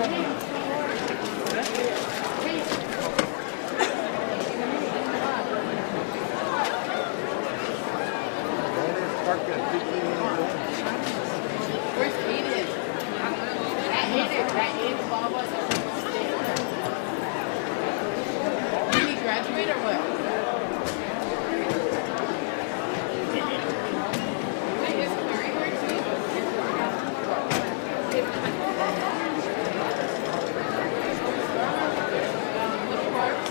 Where's Aiden? That Aiden Baba. Did he graduate or what? Wait, is Clary here too? Little Parks?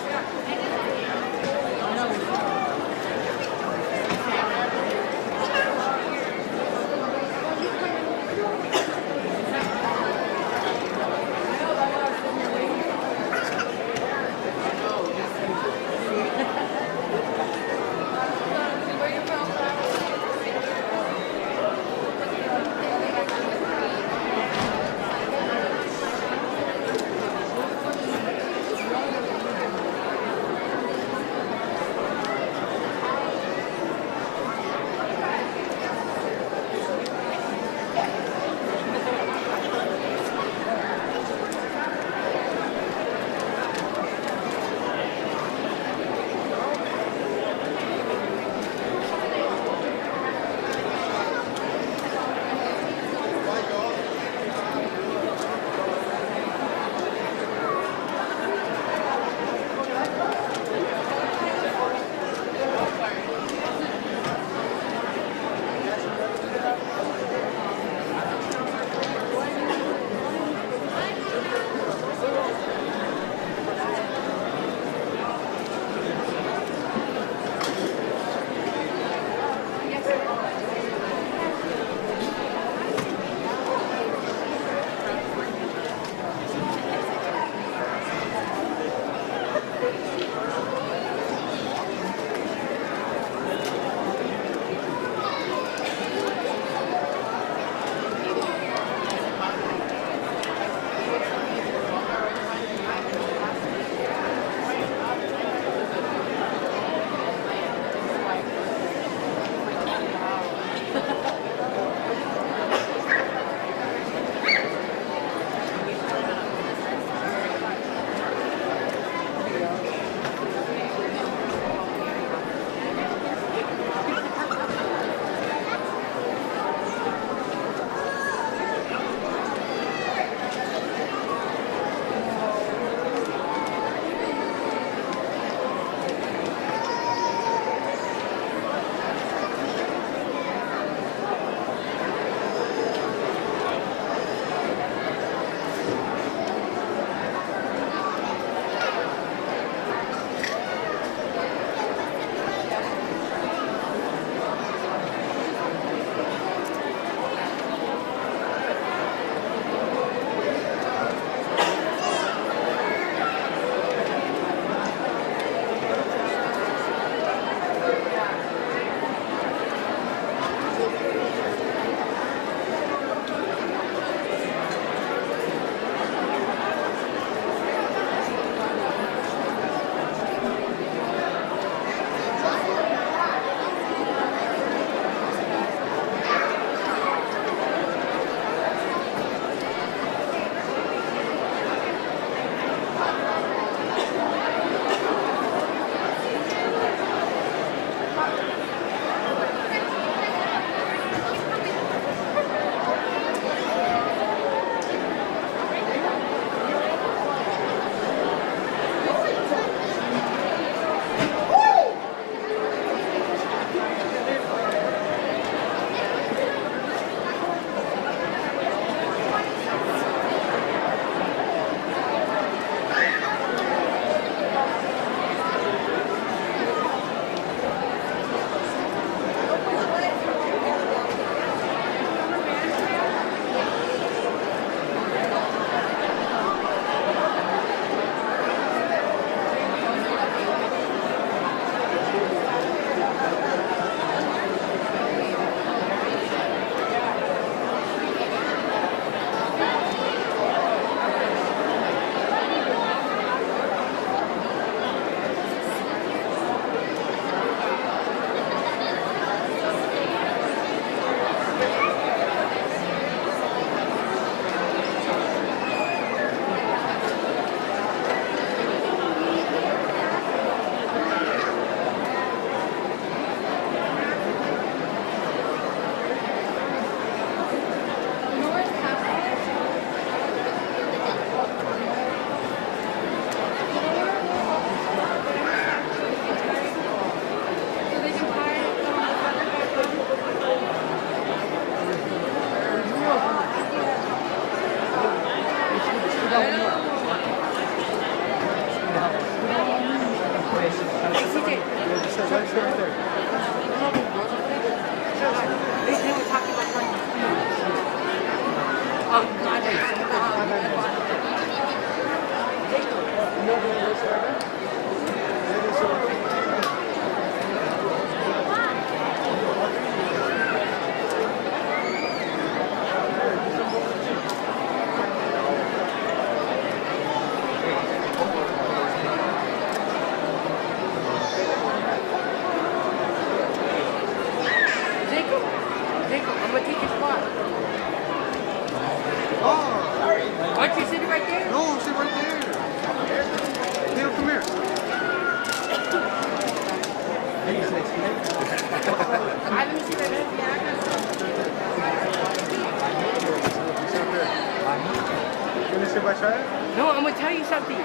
No, I'm gonna tell you something.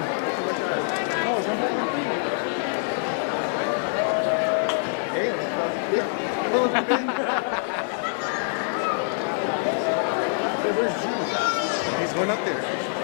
Where's Jude? He's going up there.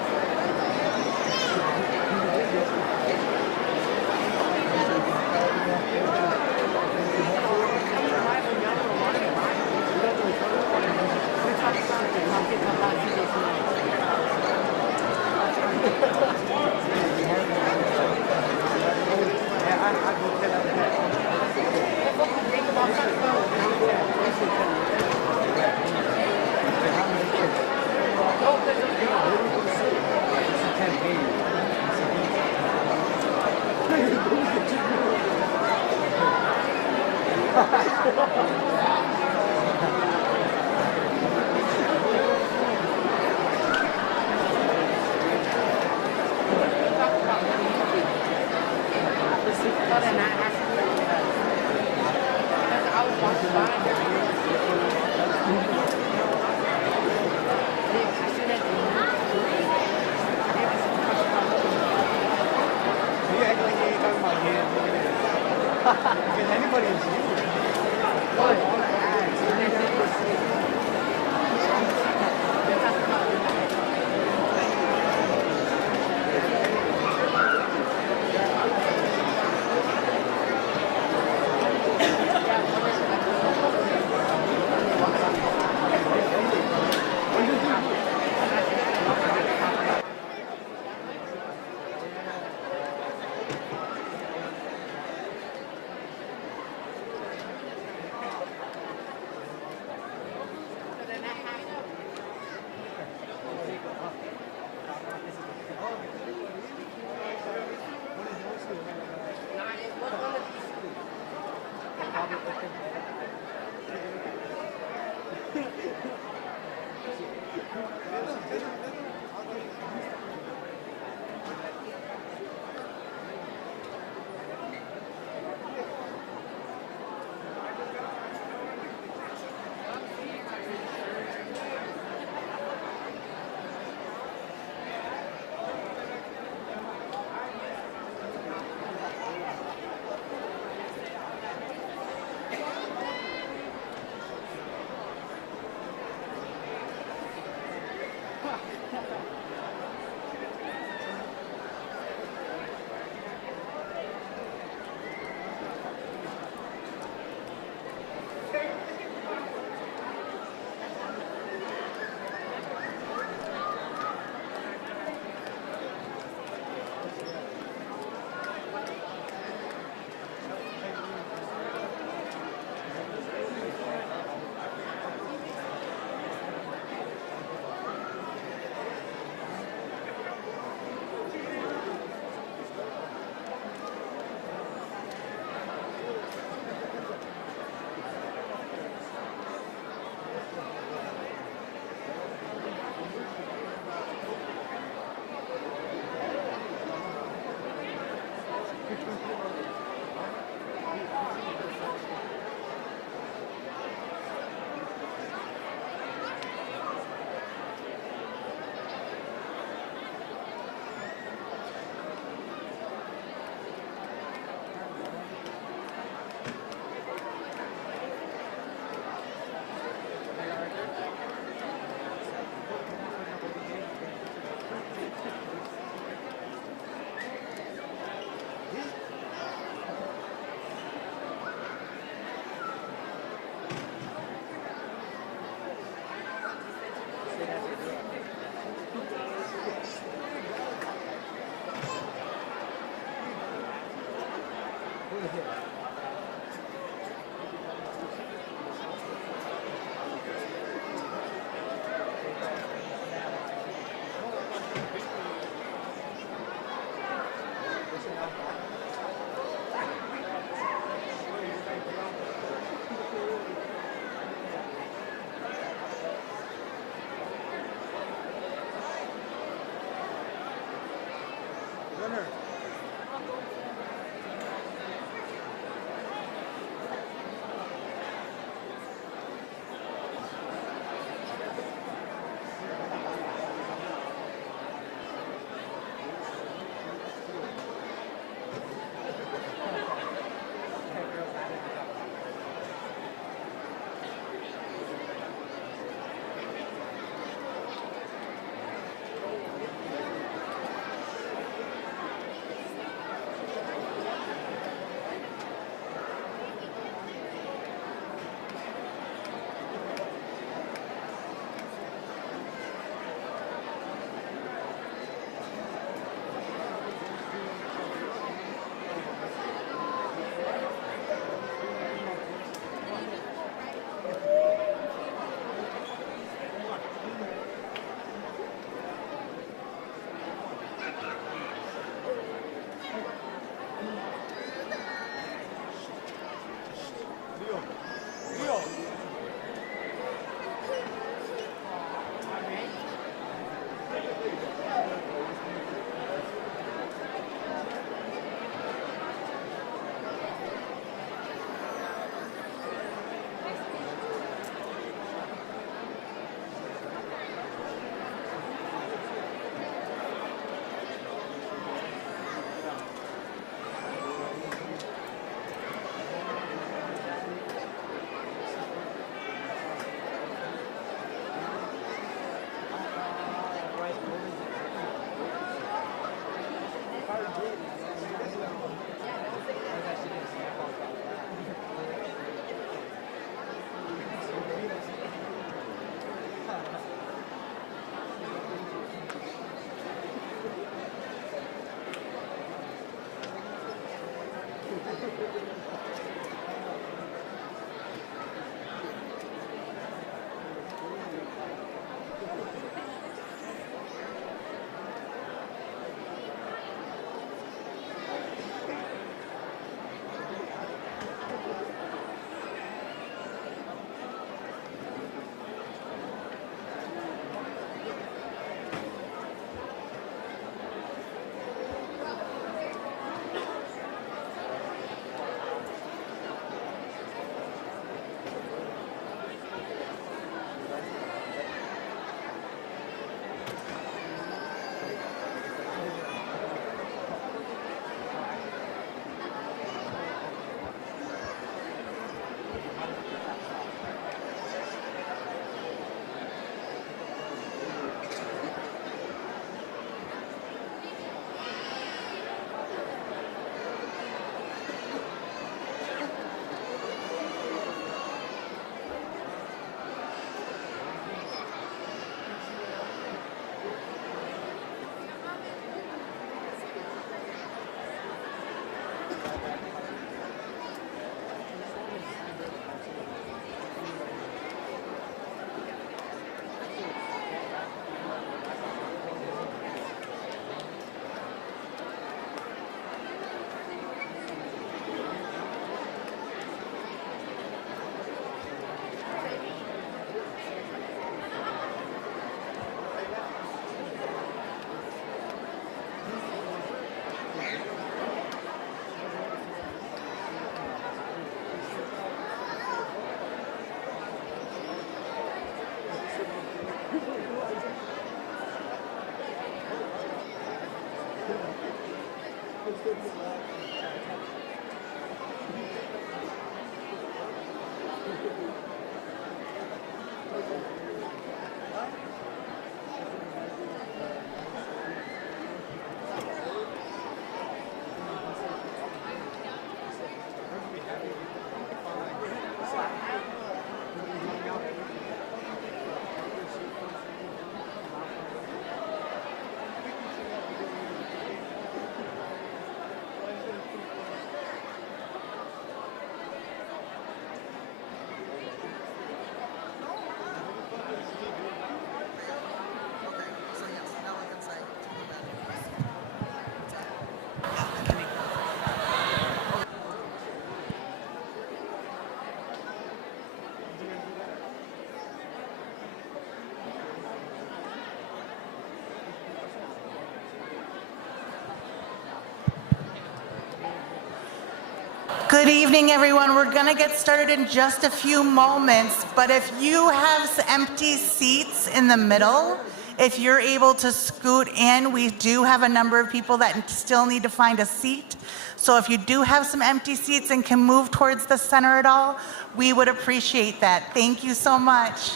Good evening, everyone. We're going to get started in just a few moments, but if you have empty seats in the middle, if you're able to scoot in, we do have a number of people that still need to find a seat. So if you do have some empty seats and can move towards the center at all, we would appreciate that. Thank you so much.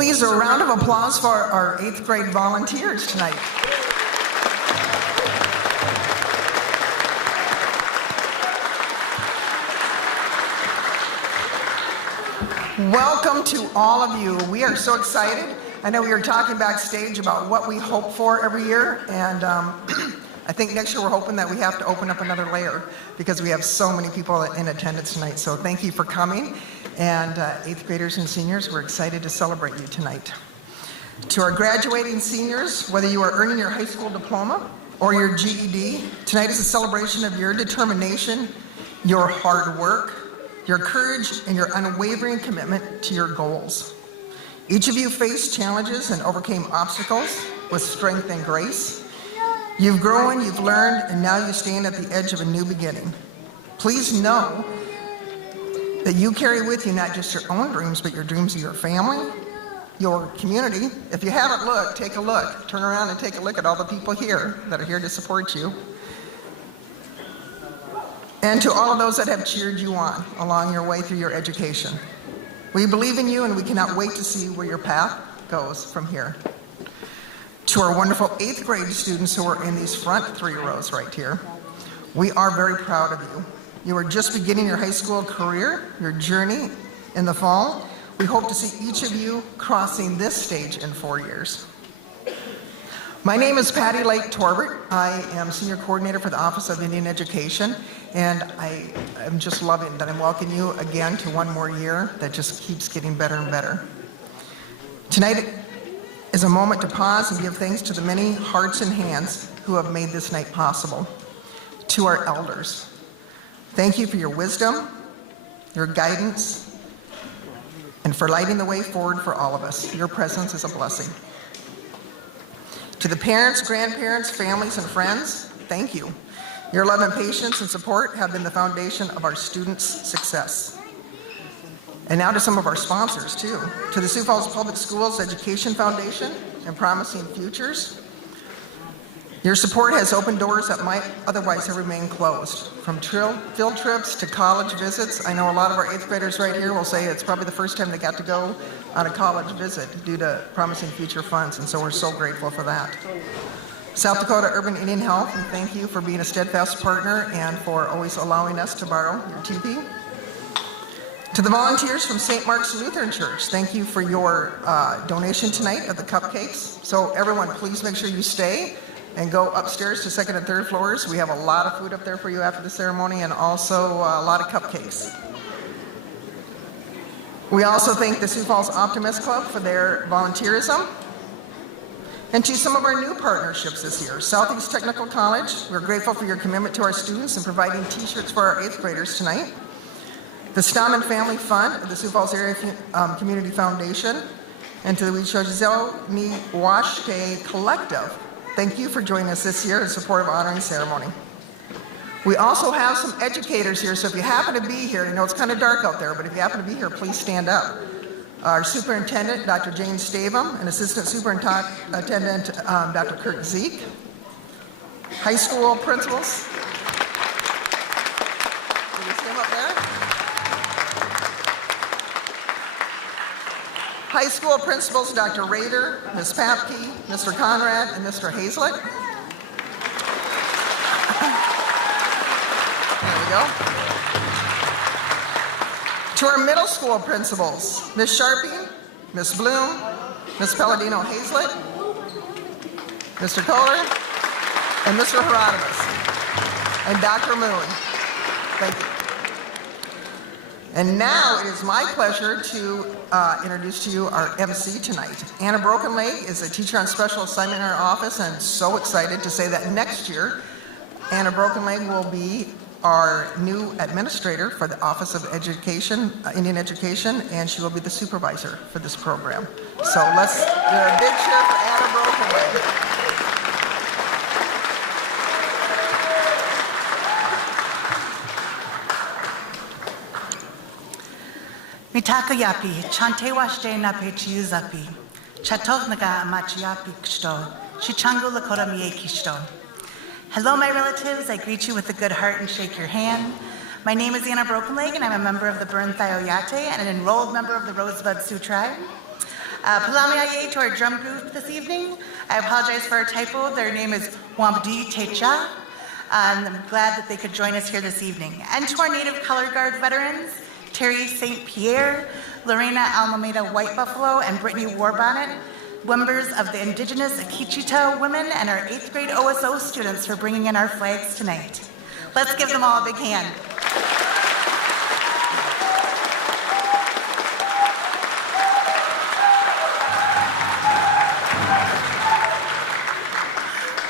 Please, a round of applause for our 8th grade volunteers tonight. Welcome to all of you. We are so excited. I know we were talking backstage about what we hope for every year, and I think next year we're hoping that we have to open up another layer because we have so many people in attendance tonight. So thank you for coming. And 8th graders and seniors, we're excited to celebrate you tonight. To our graduating seniors, whether you are earning your high school diploma or your GED, tonight is a celebration of your determination, your hard work, your courage, and your unwavering commitment to your goals. Each of you faced challenges and overcame obstacles with strength and grace. You've grown, you've learned, and now you stand at the edge of a new beginning. Please know that you carry with you not just your own dreams, but your dreams of your family, your community. If you haven't looked, take a look. Turn around and take a look at all the people here that are here to support you. And to all of those that have cheered you on along your way through your education. We believe in you and we cannot wait to see where your path goes from here. To our wonderful 8th grade students who are in these front 3 rows right here, we are very proud of you. You are just beginning your high school career, your journey in the fall. We hope to see each of you crossing this stage in 4 years. My name is Patty Lake Torbert. I am Senior Coordinator for the Office of Indian Education, and I am just loving that I'm welcoming you again to one more year that just keeps getting better and better. Tonight is a moment to pause and give thanks to the many hearts and hands who have made this night possible. To our elders, thank you for your wisdom, your guidance, and for lighting the way forward for all of us. Your presence is a blessing. To the parents, grandparents, families, and friends, thank you. Your love and patience and support have been the foundation of our students' success. And now to some of our sponsors, too. To the Sioux Falls Public Schools Education Foundation and Promising Futures. Your support has opened doors that might otherwise have remained closed. From field trips to college visits, I know a lot of our 8th graders right here will say it's probably the first time they got to go on a college visit due to Promising Future funds, and so we're so grateful for that. South Dakota Urban Indian Health, we thank you for being a steadfast partner and for always allowing us to borrow your teepee. To the volunteers from St. Mark's Lutheran Church, thank you for your donation tonight of the cupcakes. So everyone, please make sure you stay and go upstairs to 2nd and 3rd floors. We have a lot of food up there for you after the ceremony, and also a lot of cupcakes. We also thank the Sioux Falls Optimist Club for their volunteerism. And to some of our new partnerships this year, Southeast Technical College, we're grateful for your commitment to our students and providing t-shirts for our 8th graders tonight. The Stammen Family Fund of the Sioux Falls Area Community Foundation, and to the Wichojzo Washte Collective, thank you for joining us this year in support of honoring ceremony. We also have some educators here, so if you happen to be here, I know it's kind of dark out there, but if you happen to be here, please stand up. Our superintendent, Dr. Jane Stavum, and assistant superintendent, Dr. Kurt Zeke. High school principals. Can we stand up there? High school principals, Dr. Rader, Ms. Papke, Mr. Conrad, and Mr. Hazlett. There we go. To our middle school principals, Ms. Sharpie, Ms. Bloom, Ms. Palladino Hazlett, Mr. Kohler, and Mr. Herodotus, and Dr. Moon. Thank you. And now it is my pleasure to introduce to you our MC tonight. Anna Brokenleg is a teacher on special assignment in our office, and so excited to say that next year, Anna Brokenleg will be our new administrator for the Office of Education, Indian Education, and she will be the supervisor for this program. So let's do a big cheer for Anna Brokenleg. Mitaka yapi, chante washte na pechi uzapi, chatohnaga amachiapi ksto, chichangu lakota mie kishto. Hello, my relatives. I greet you with a good heart and shake your hand. My name is Anna Brokenleg, and I'm a member of the Burnthai Oyate and an enrolled member of the Rosebud Sioux Tribe. Palamiaye to our drum group this evening. I apologize for our typo. Their name is Wambdi Techa. I'm glad that they could join us here this evening. And to our Native Color Guard veterans, Terry St. Pierre, Lorena Almeida White Buffalo, and Brittany Warbonnet, members of the Indigenous Akichita women, and our 8th grade OSO students for bringing in our flags tonight. Let's give them all a big hand.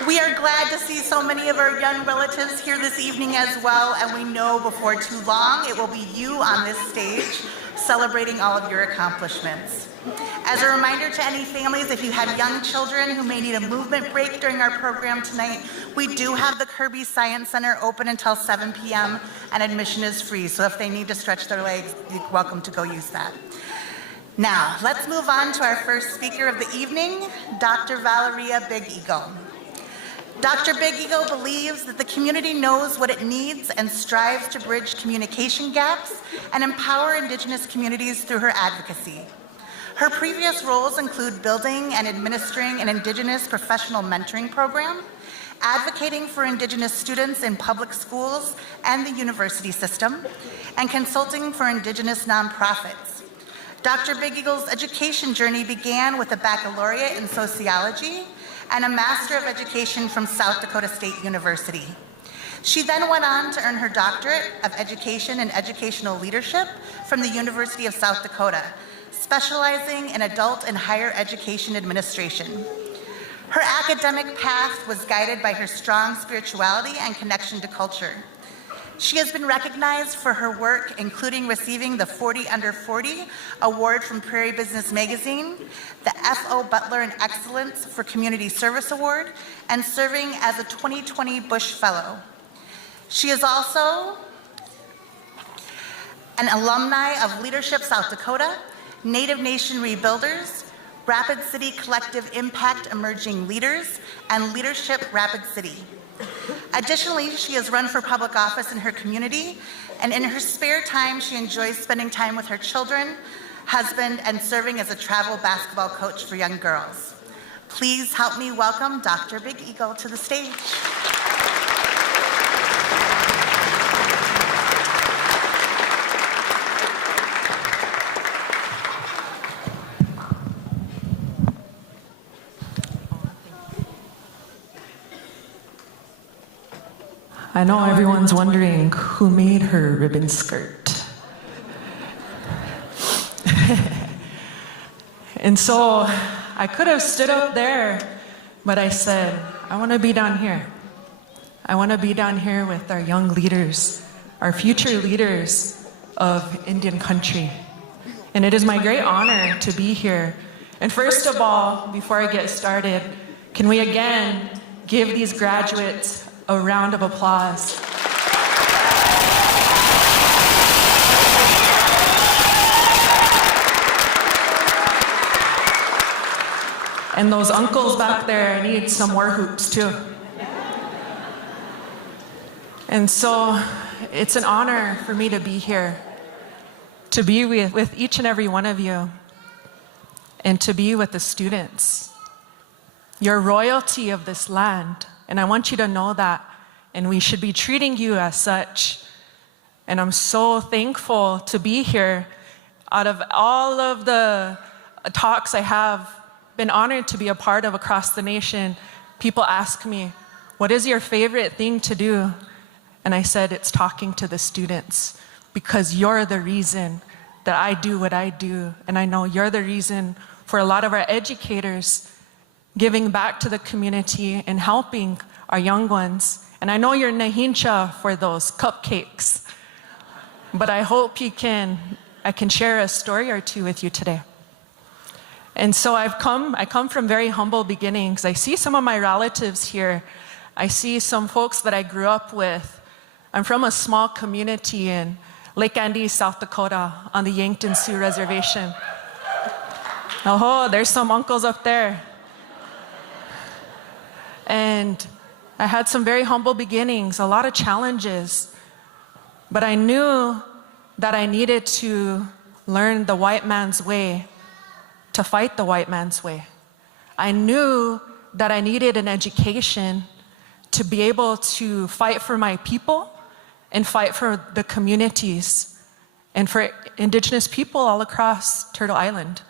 We are glad to see so many of our young relatives here this evening as well, and we know before too long it will be you on this stage celebrating all of your accomplishments. As a reminder to any families, if you have young children who may need a movement break during our program tonight, we do have the Kirby Science Center open until 7 p.m. and admission is free, so if they need to stretch their legs, you're welcome to go use that. Now, let's move on to our first speaker of the evening, Dr. Valeria Big Eagle. Dr. Big Eagle believes that the community knows what it needs and strives to bridge communication gaps and empower Indigenous communities through her advocacy. Her previous roles include building and administering an Indigenous professional mentoring program, advocating for Indigenous students in public schools and the university system, and consulting for Indigenous nonprofits. Dr. Big Eagle's education journey began with a baccalaureate in sociology and a Master of Education from South Dakota State University. She then went on to earn her Doctorate of Education and Educational Leadership from the University of South Dakota, specializing in adult and higher education administration. Her academic path was guided by her strong spirituality and connection to culture. She has been recognized for her work, including receiving the 40 Under 40 Award from Prairie Business Magazine, the F.O. Butler and Excellence for Community Service Award, and serving as a 2020 Bush Fellow. She is also an alumni of Leadership South Dakota, Native Nation Rebuilders, Rapid City Collective Impact Emerging Leaders, and Leadership Rapid City. Additionally, she has run for public office in her community, and in her spare time, she enjoys spending time with her children, husband, and serving as a travel basketball coach for young girls. Please help me welcome Dr. Big Eagle to the stage. I know everyone's wondering who made her ribbon skirt. And so I could have stood up there, but I said, I want to be down here. I want to be down here with our young leaders, our future leaders of Indian country. And it is my great honor to be here. And first of all, before I get started, can we again give these graduates a round of applause? And those uncles back there, I need some more hoops too. And so it's an honor for me to be here, to be with each and every one of you, and to be with the students. You're royalty of this land. And I want you to know that, and we should be treating you as such. And I'm so thankful to be here. Out of all of the talks I have been honored to be a part of across the nation, people ask me, what is your favorite thing to do? And I said, it's talking to the students, because you're the reason that I do what I do. And I know you're the reason for a lot of our educators giving back to the community and helping our young ones. And I know you're nahincha for those cupcakes, but I hope I can share a story or two with you today. And so I come from very humble beginnings. I see some of my relatives here. I see some folks that I grew up with. I'm from a small community in Lake Andes, South Dakota, on the Yankton Sioux Reservation. Oh, there's some uncles up there. And I had some very humble beginnings, a lot of challenges, but I knew that I needed to learn the white man's way to fight the white man's way. I knew that I needed an education to be able to fight for my people and fight for the communities and for Indigenous people all across Turtle Island.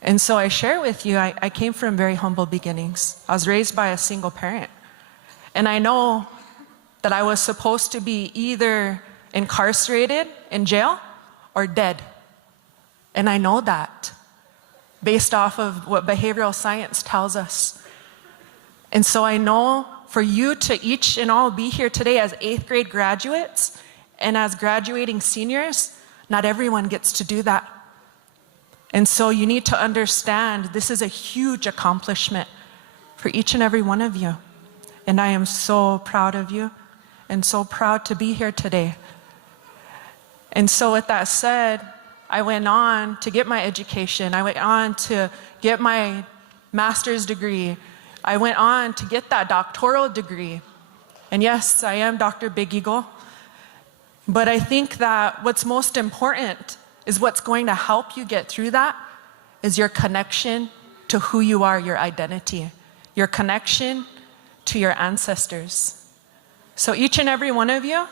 And so I share with you, I came from very humble beginnings. I was raised by a single parent. And I know that I was supposed to be either incarcerated in jail or dead. And I know that based off of what behavioral science tells us. And so I know for you to each and all be here today as 8th grade graduates and as graduating seniors, not everyone gets to do that. And so you need to understand this is a huge accomplishment for each and every one of you. And I am so proud of you and so proud to be here today. And so with that said, I went on to get my education. I went on to get my master's degree. I went on to get that doctoral degree. And yes, I am Dr. Big Eagle. But I think that what's most important is what's going to help you get through that is your connection to who you are, your identity, your connection to your ancestors. So each and every one of you,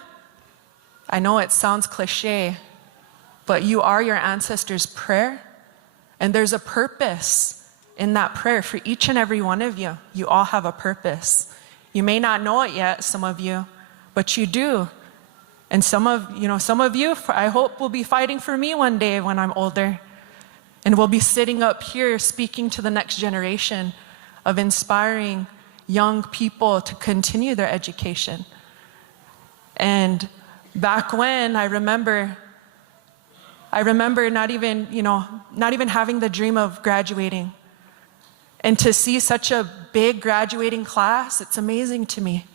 I know it sounds cliche, but you are your ancestors' prayer, and there's a purpose in that prayer for each and every one of you. You all have a purpose. You may not know it yet, some of you, but you do. And some of you, I hope, will be fighting for me one day when I'm older, and we'll be sitting up here speaking to the next generation of inspiring young people to continue their education. And back when, I remember not even having the dream of graduating. And to see such a big graduating class, it's amazing to me.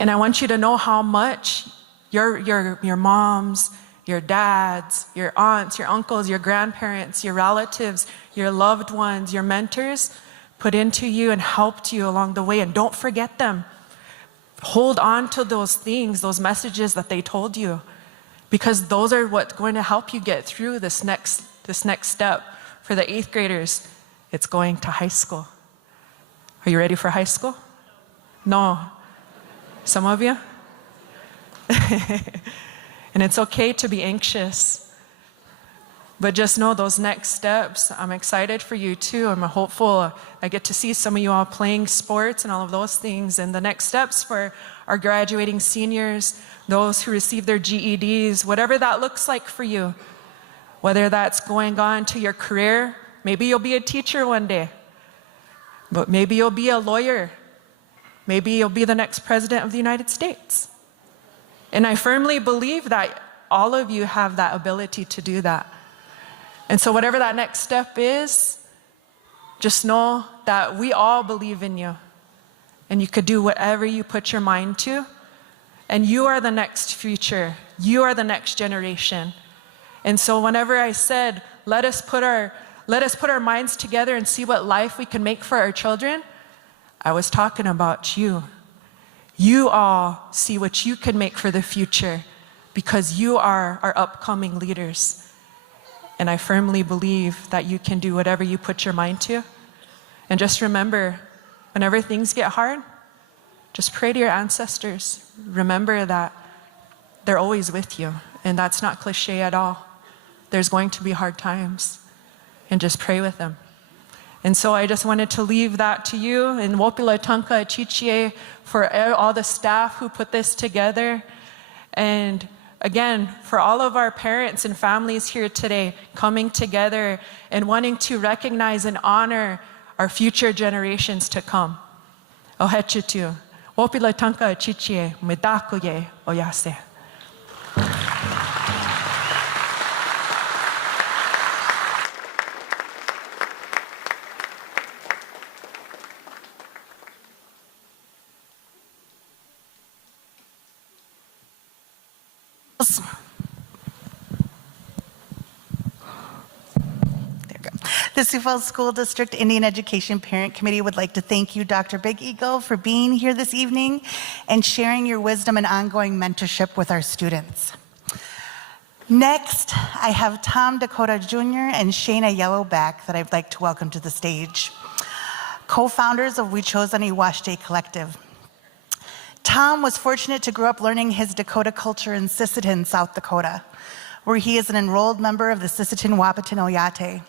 And I want you to know how much your moms, your dads, your aunts, your uncles, your grandparents, your relatives, your loved ones, your mentors put into you and helped you along the way. And don't forget them. Hold on to those things, those messages that they told you, because those are what's going to help you get through this next step. For the 8th graders, it's going to high school. Are you ready for high school? No. Some of you? And it's okay to be anxious. But just know those next steps, I'm excited for you too. I'm hopeful. I get to see some of you all playing sports and all of those things. And the next steps for our graduating seniors, those who receive their GEDs, whatever that looks like for you, whether that's going on to your career, maybe you'll be a teacher one day, but maybe you'll be a lawyer. Maybe you'll be the next president of the United States. And I firmly believe that all of you have that ability to do that. And so whatever that next step is, just know that we all believe in you. And you could do whatever you put your mind to. And you are the next future. You are the next generation. And so whenever I said, let us put our minds together and see what life we can make for our children, I was talking about you. You all see what you can make for the future because you are our upcoming leaders. And I firmly believe that you can do whatever you put your mind to. And just remember, whenever things get hard, just pray to your ancestors. Remember that they're always with you. And that's not cliche at all. There's going to be hard times. And just pray with them. And so I just wanted to leave that to you. And Wopila Tanka Chichie for all the staff who put this together. And again, for all of our parents and families here today, coming together and wanting to recognize and honor our future generations to come. Ohechitu. Wopila Tanka Chichie, Medakuye Oyase. The Sioux Falls School District Indian Education Parent Committee would like to thank you, Dr. Big Eagle, for being here this evening and sharing your wisdom and ongoing mentorship with our students. Next, I have Tom Dakota Jr. and Shayna Yellowback that I'd like to welcome to the stage, co-founders of We Chose Aniwashte Collective. Tom was fortunate to grow up learning his Dakota culture in Sisseton, South Dakota, where he is an enrolled member of the Sisseton Wahpeton Oyate.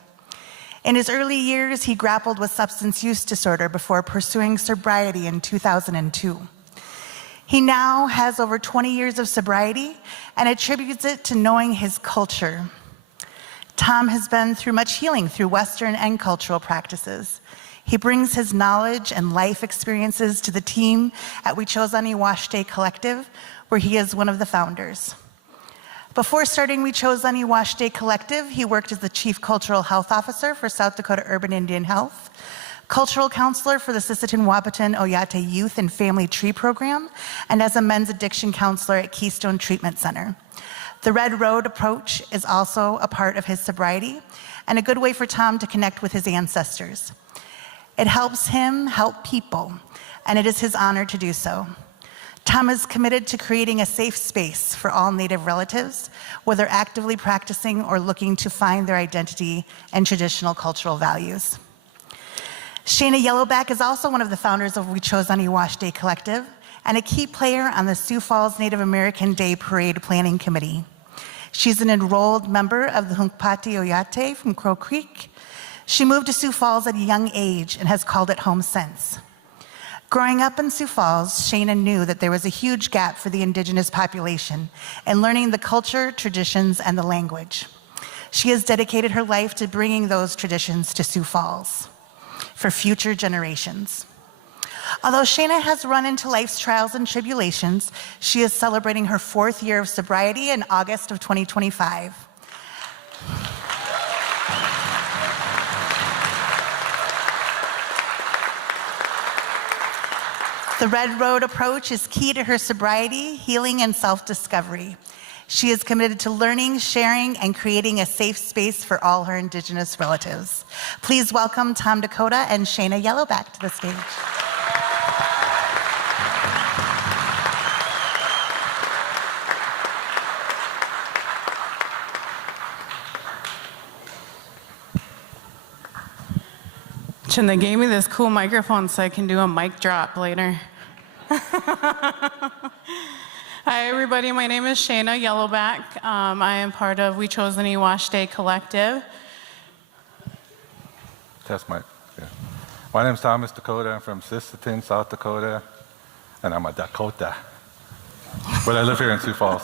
In his early years, he grappled with substance use disorder before pursuing sobriety in 2002. He now has over 20 years of sobriety and attributes it to knowing his culture. Tom has been through much healing through Western and cultural practices. He brings his knowledge and life experiences to the team at We Chose Aniwashte Collective, where he is one of the founders. Before starting We Chose Aniwashte Collective, he worked as the Chief Cultural Health Officer for South Dakota Urban Indian Health, cultural counselor for the Sisseton Wahpeton Oyate Youth and Family Tree Program, and as a men's addiction counselor at Keystone Treatment Center. The Red Road approach is also a part of his sobriety and a good way for Tom to connect with his ancestors. It helps him help people, and it is his honor to do so. Tom is committed to creating a safe space for all Native relatives, whether actively practicing or looking to find their identity and traditional cultural values. Shayna Yellowback is also one of the founders of We Chose Aniwashte Collective and a key player on the Sioux Falls Native American Day Parade Planning Committee. She's an enrolled member of the Hunkpati Oyate from Crow Creek. She moved to Sioux Falls at a young age and has called it home since. Growing up in Sioux Falls, Shayna knew that there was a huge gap for the indigenous population in learning the culture, traditions, and the language. She has dedicated her life to bringing those traditions to Sioux Falls for future generations. Although Shayna has run into life's trials and tribulations, she is celebrating her 4th year of sobriety in August of 2025. The Red Road approach is key to her sobriety, healing, and self-discovery. She is committed to learning, sharing, and creating a safe space for all her Indigenous relatives. Please welcome Tom Dakota and Shayna Yellowback to the stage. They gave me this cool microphone so I can do a mic drop later. Hi, everybody. My name is Shayna Yellowback. I am part of We Chose Aniwashte Collective. Test mic. Yeah. My name is Thomas Dakota. I'm from Sisseton, South Dakota, and I'm a Dakota. But I live here in Sioux Falls.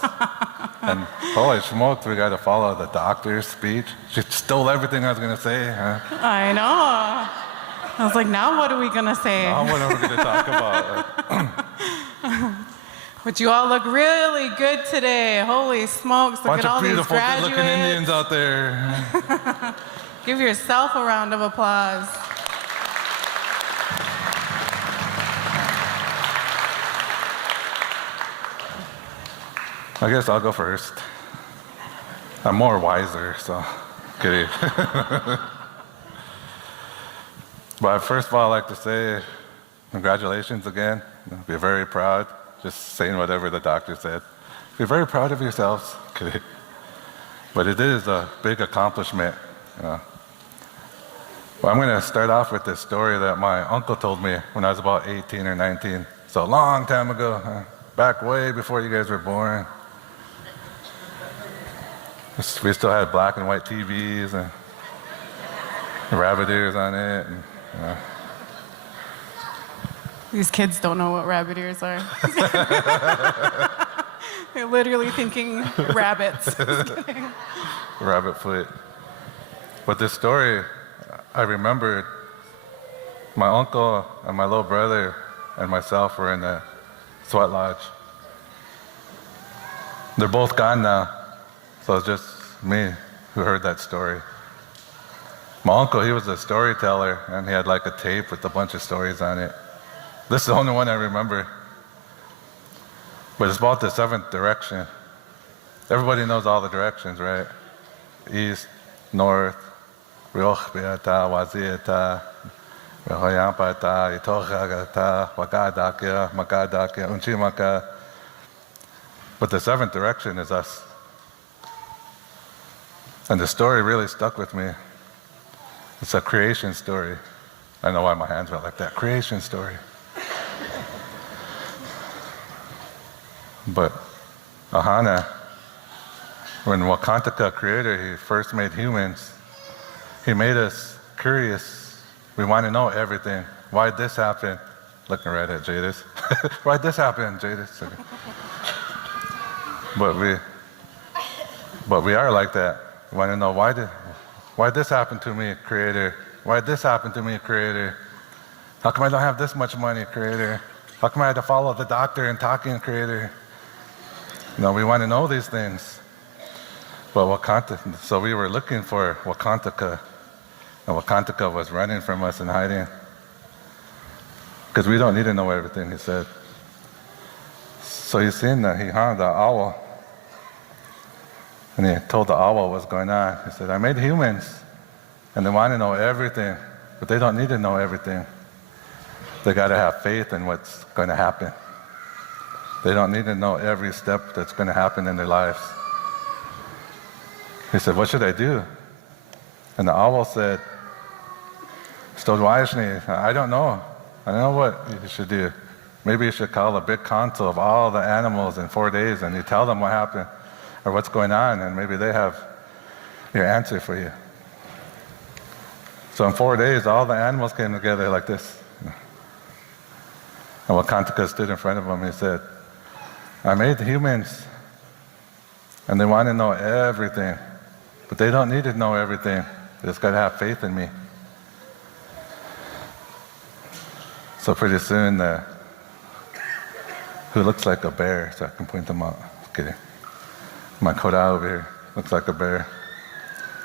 And holy smokes, we got to follow the doctor's speech. She stole everything I was going to say. Huh? I know. I was like, now what are we going to say? Now what are we going to talk about? But you all look really good today. Holy smokes, look at all these graduates. Bunch of beautiful, good-looking Indians out there. Give yourself a round of applause. I guess I'll go first. I'm more wiser, so kidding. But first of all, I'd like to say congratulations again. Be very proud. Just saying whatever the doctor said. Be very proud of yourselves. Okay. But it is a big accomplishment. Well, I'm going to start off with this story that my uncle told me when I was about 18 or 19. So a long time ago, back way before you guys were born. We still had black and white TVs and rabbit ears on it. And, These kids don't know what rabbit ears are. They're literally thinking rabbits. Rabbit foot. But this story, I remembered my uncle and my little brother and myself were in the sweat lodge. They're both gone now, so it's just me who heard that story. My uncle, he was a storyteller, and he had like a tape with a bunch of stories on it. This is the only one I remember. But it's about the 7th direction. Everybody knows all the directions, right? East, north, Rioch Beata, Wazieta, Rehoyampata, Itochagata, Wakadakia, Makadakia, Unchimaka. But the 7th direction is us. And the story really stuck with me. It's a creation story. I don't know why my hands went like that. Creation story. But Ahana, when Wakantaka created, he first made humans. He made us curious. We want to know everything. Why'd this happen? Looking right at Jadis. Why'd this happen, Jadis? But we are like that. We want to know why this happened to me, Creator? Why'd this happen to me, Creator? How come I don't have this much money, Creator? How come I had to follow the doctor and talking, Creator? No, we want to know these things. But so we were looking for Wakantaka, and Wakantaka was running from us and hiding. Because we don't need to know everything, he said. So he seen that he hung the owl. And he told the owl what's going on. He said, I made humans, and they want to know everything, but they don't need to know everything. They got to have faith in what's going to happen. They don't need to know every step that's going to happen in their lives. He said, what should I do? And the owl said, Stodwajni, I don't know. I don't know what you should do. Maybe you should call a big council of all the animals in 4 days, and you tell them what happened or what's going on, and maybe they have your answer for you. So in 4 days, all the animals came together like this. And Wakantaka stood in front of him. He said, I made humans, and they want to know everything, but they don't need to know everything. They just got to have faith in me. So pretty soon, who looks like a bear, so I can point them out. Just kidding. My koda over here looks like a bear.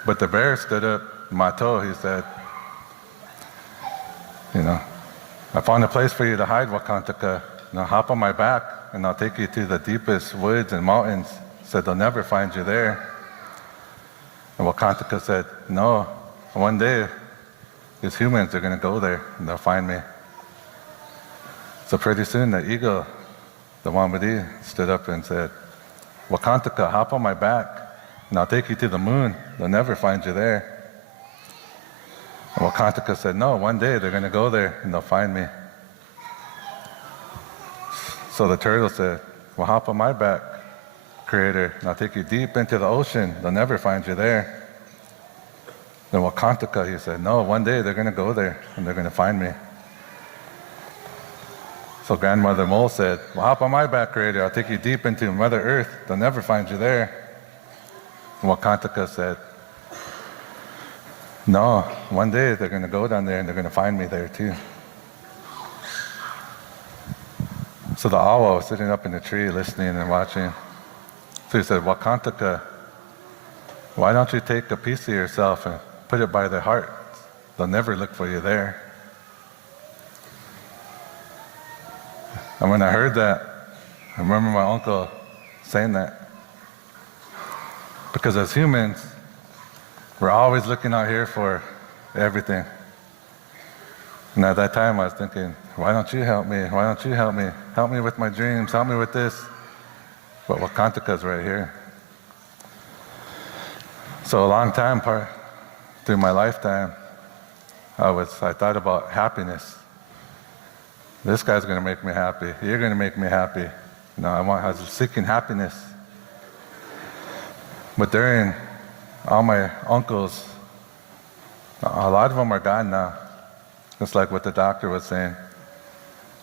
But the bear stood up, Mato, he said, I found a place for you to hide, Wakantaka. Hop on my back, and I'll take you to the deepest woods and mountains. Said they'll never find you there. And Wakantaka said, no, one day these humans are going to go there and they'll find me. So pretty soon the eagle, the Wambadi, stood up and said, Wakantaka, hop on my back, and I'll take you to the moon. They'll never find you there. And Wakantaka said, no, one day they're going to go there and they'll find me. So the turtle said, well, hop on my back, Creator, and I'll take you deep into the ocean. They'll never find you there. Then Wakantaka, he said, no, one day they're going to go there and they're going to find me. So Grandmother Mole said, well, hop on my back, Creator. I'll take you deep into Mother Earth. They'll never find you there. And Wakantaka said, no, one day they're going to go down there and they're going to find me there too. So the owl was sitting up in the tree listening and watching. So he said, Wakantaka, why don't you take a piece of yourself and put it by their heart? They'll never look for you there. And when I heard that, I remember my uncle saying that. Because as humans, we're always looking out here for everything. And at that time I was thinking, why don't you help me? Why don't you help me? Help me with my dreams, help me with this. But Wakantaka's right here. So a long time through my lifetime, I thought about happiness. This guy's going to make me happy. You're going to make me happy. I was seeking happiness. But during all my uncles, a lot of them are gone now. Just like what the doctor was saying.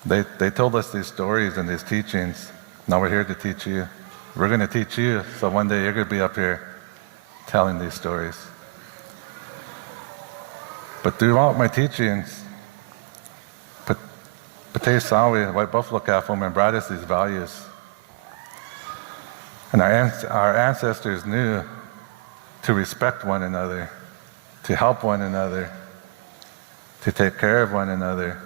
They told us these stories and these teachings. Now we're here to teach you. We're going to teach you, so one day you're going to be up here telling these stories. But throughout my teachings, Pate Sawi, White Buffalo Calf Woman, brought us these values. And our ancestors knew to respect one another, to help one another, to take care of one another,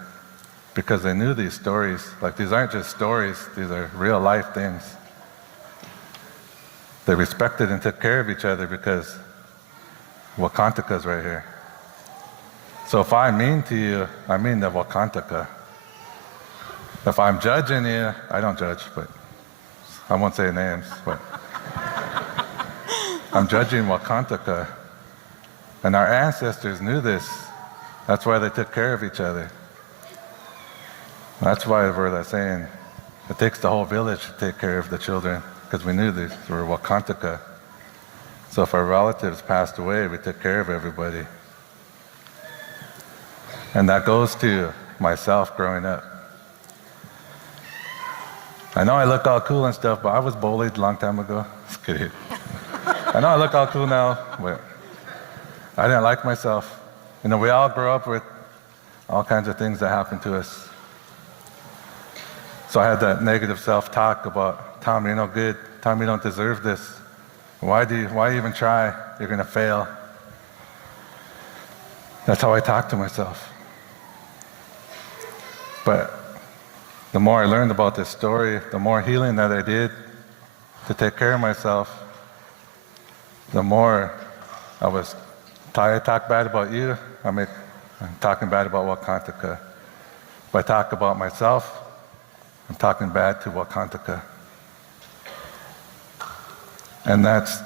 because they knew these stories. Like, these aren't just stories, these are real life things. They respected and took care of each other because Wakantaka's right here. So if I'm mean to you, I mean the Wakantaka. If I'm judging you, I don't judge, but I won't say names, but I'm judging Wakantaka. And our ancestors knew this. That's why they took care of each other. That's why we're that saying, it takes the whole village to take care of the children, because we knew these were Wakantaka. So if our relatives passed away, we took care of everybody. And that goes to myself growing up. I know I look all cool and stuff, but I was bullied a long time ago. Just kidding. I know I look all cool now, but I didn't like myself. You know, we all grow up with all kinds of things that happen to us. So I had that negative self-talk about, Tom, you're no good. Tom, you don't deserve this. Why even try? You're going to fail. That's how I talk to myself. But the more I learned about this story, the more healing that I did to take care of myself, the more I talk bad about you, I'm talking bad about Wakantaka. If I talk about myself, I'm talking bad to Wakantaka. And that's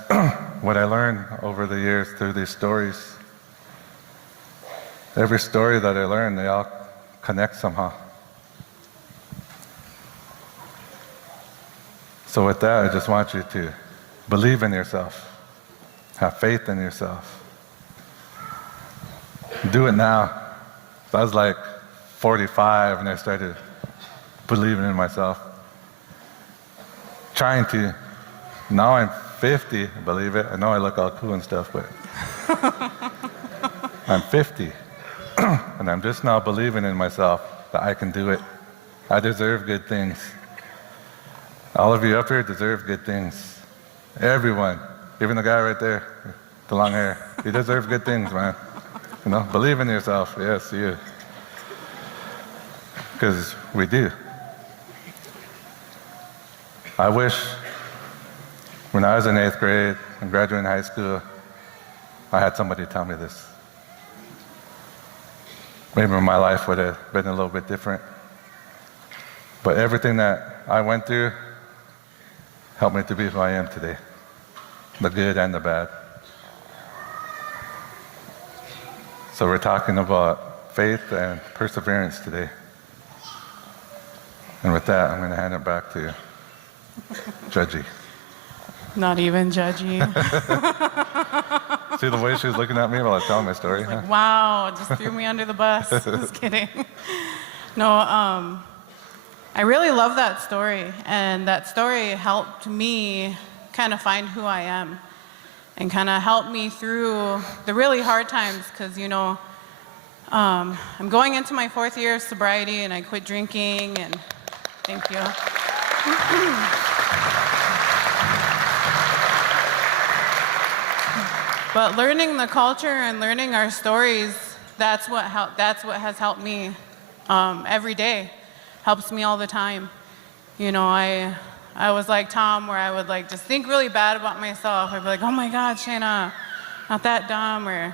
what I learned over the years through these stories. Every story that I learned, they all connect somehow. So with that, I just want you to believe in yourself. Have faith in yourself. Do it now. I was like 45 and I started believing in myself. Trying to. Now I'm 50, believe it. I know I look all cool and stuff, but I'm 50. And I'm just now believing in myself that I can do it. I deserve good things. All of you up here deserve good things. Everyone, even the guy right there, the long hair, he deserves good things, man. You know, believe in yourself. Yes, you. Because we do. I wish when I was in 8th grade and graduating high school, I had somebody tell me this. Maybe my life would have been a little bit different. But everything that I went through helped me to be who I am today, the good and the bad. So we're talking about faith and perseverance today. And with that, I'm going to hand it back to Judgy. Not even judgy. See the way she was looking at me while I was telling my story? Huh? Like, wow, just threw me under the bus. Just kidding. No, I really love that story. And that story helped me kind of find who I am and kind of helped me through the really hard times because, you know, I'm going into my 4th year of sobriety and I quit drinking and thank you. But learning the culture and learning our stories, that's what has helped me every day. Helps me all the time. You know, I was like Tom, where I would like just think really bad about myself. I'd be like, oh my God, Shayna, not that dumb, or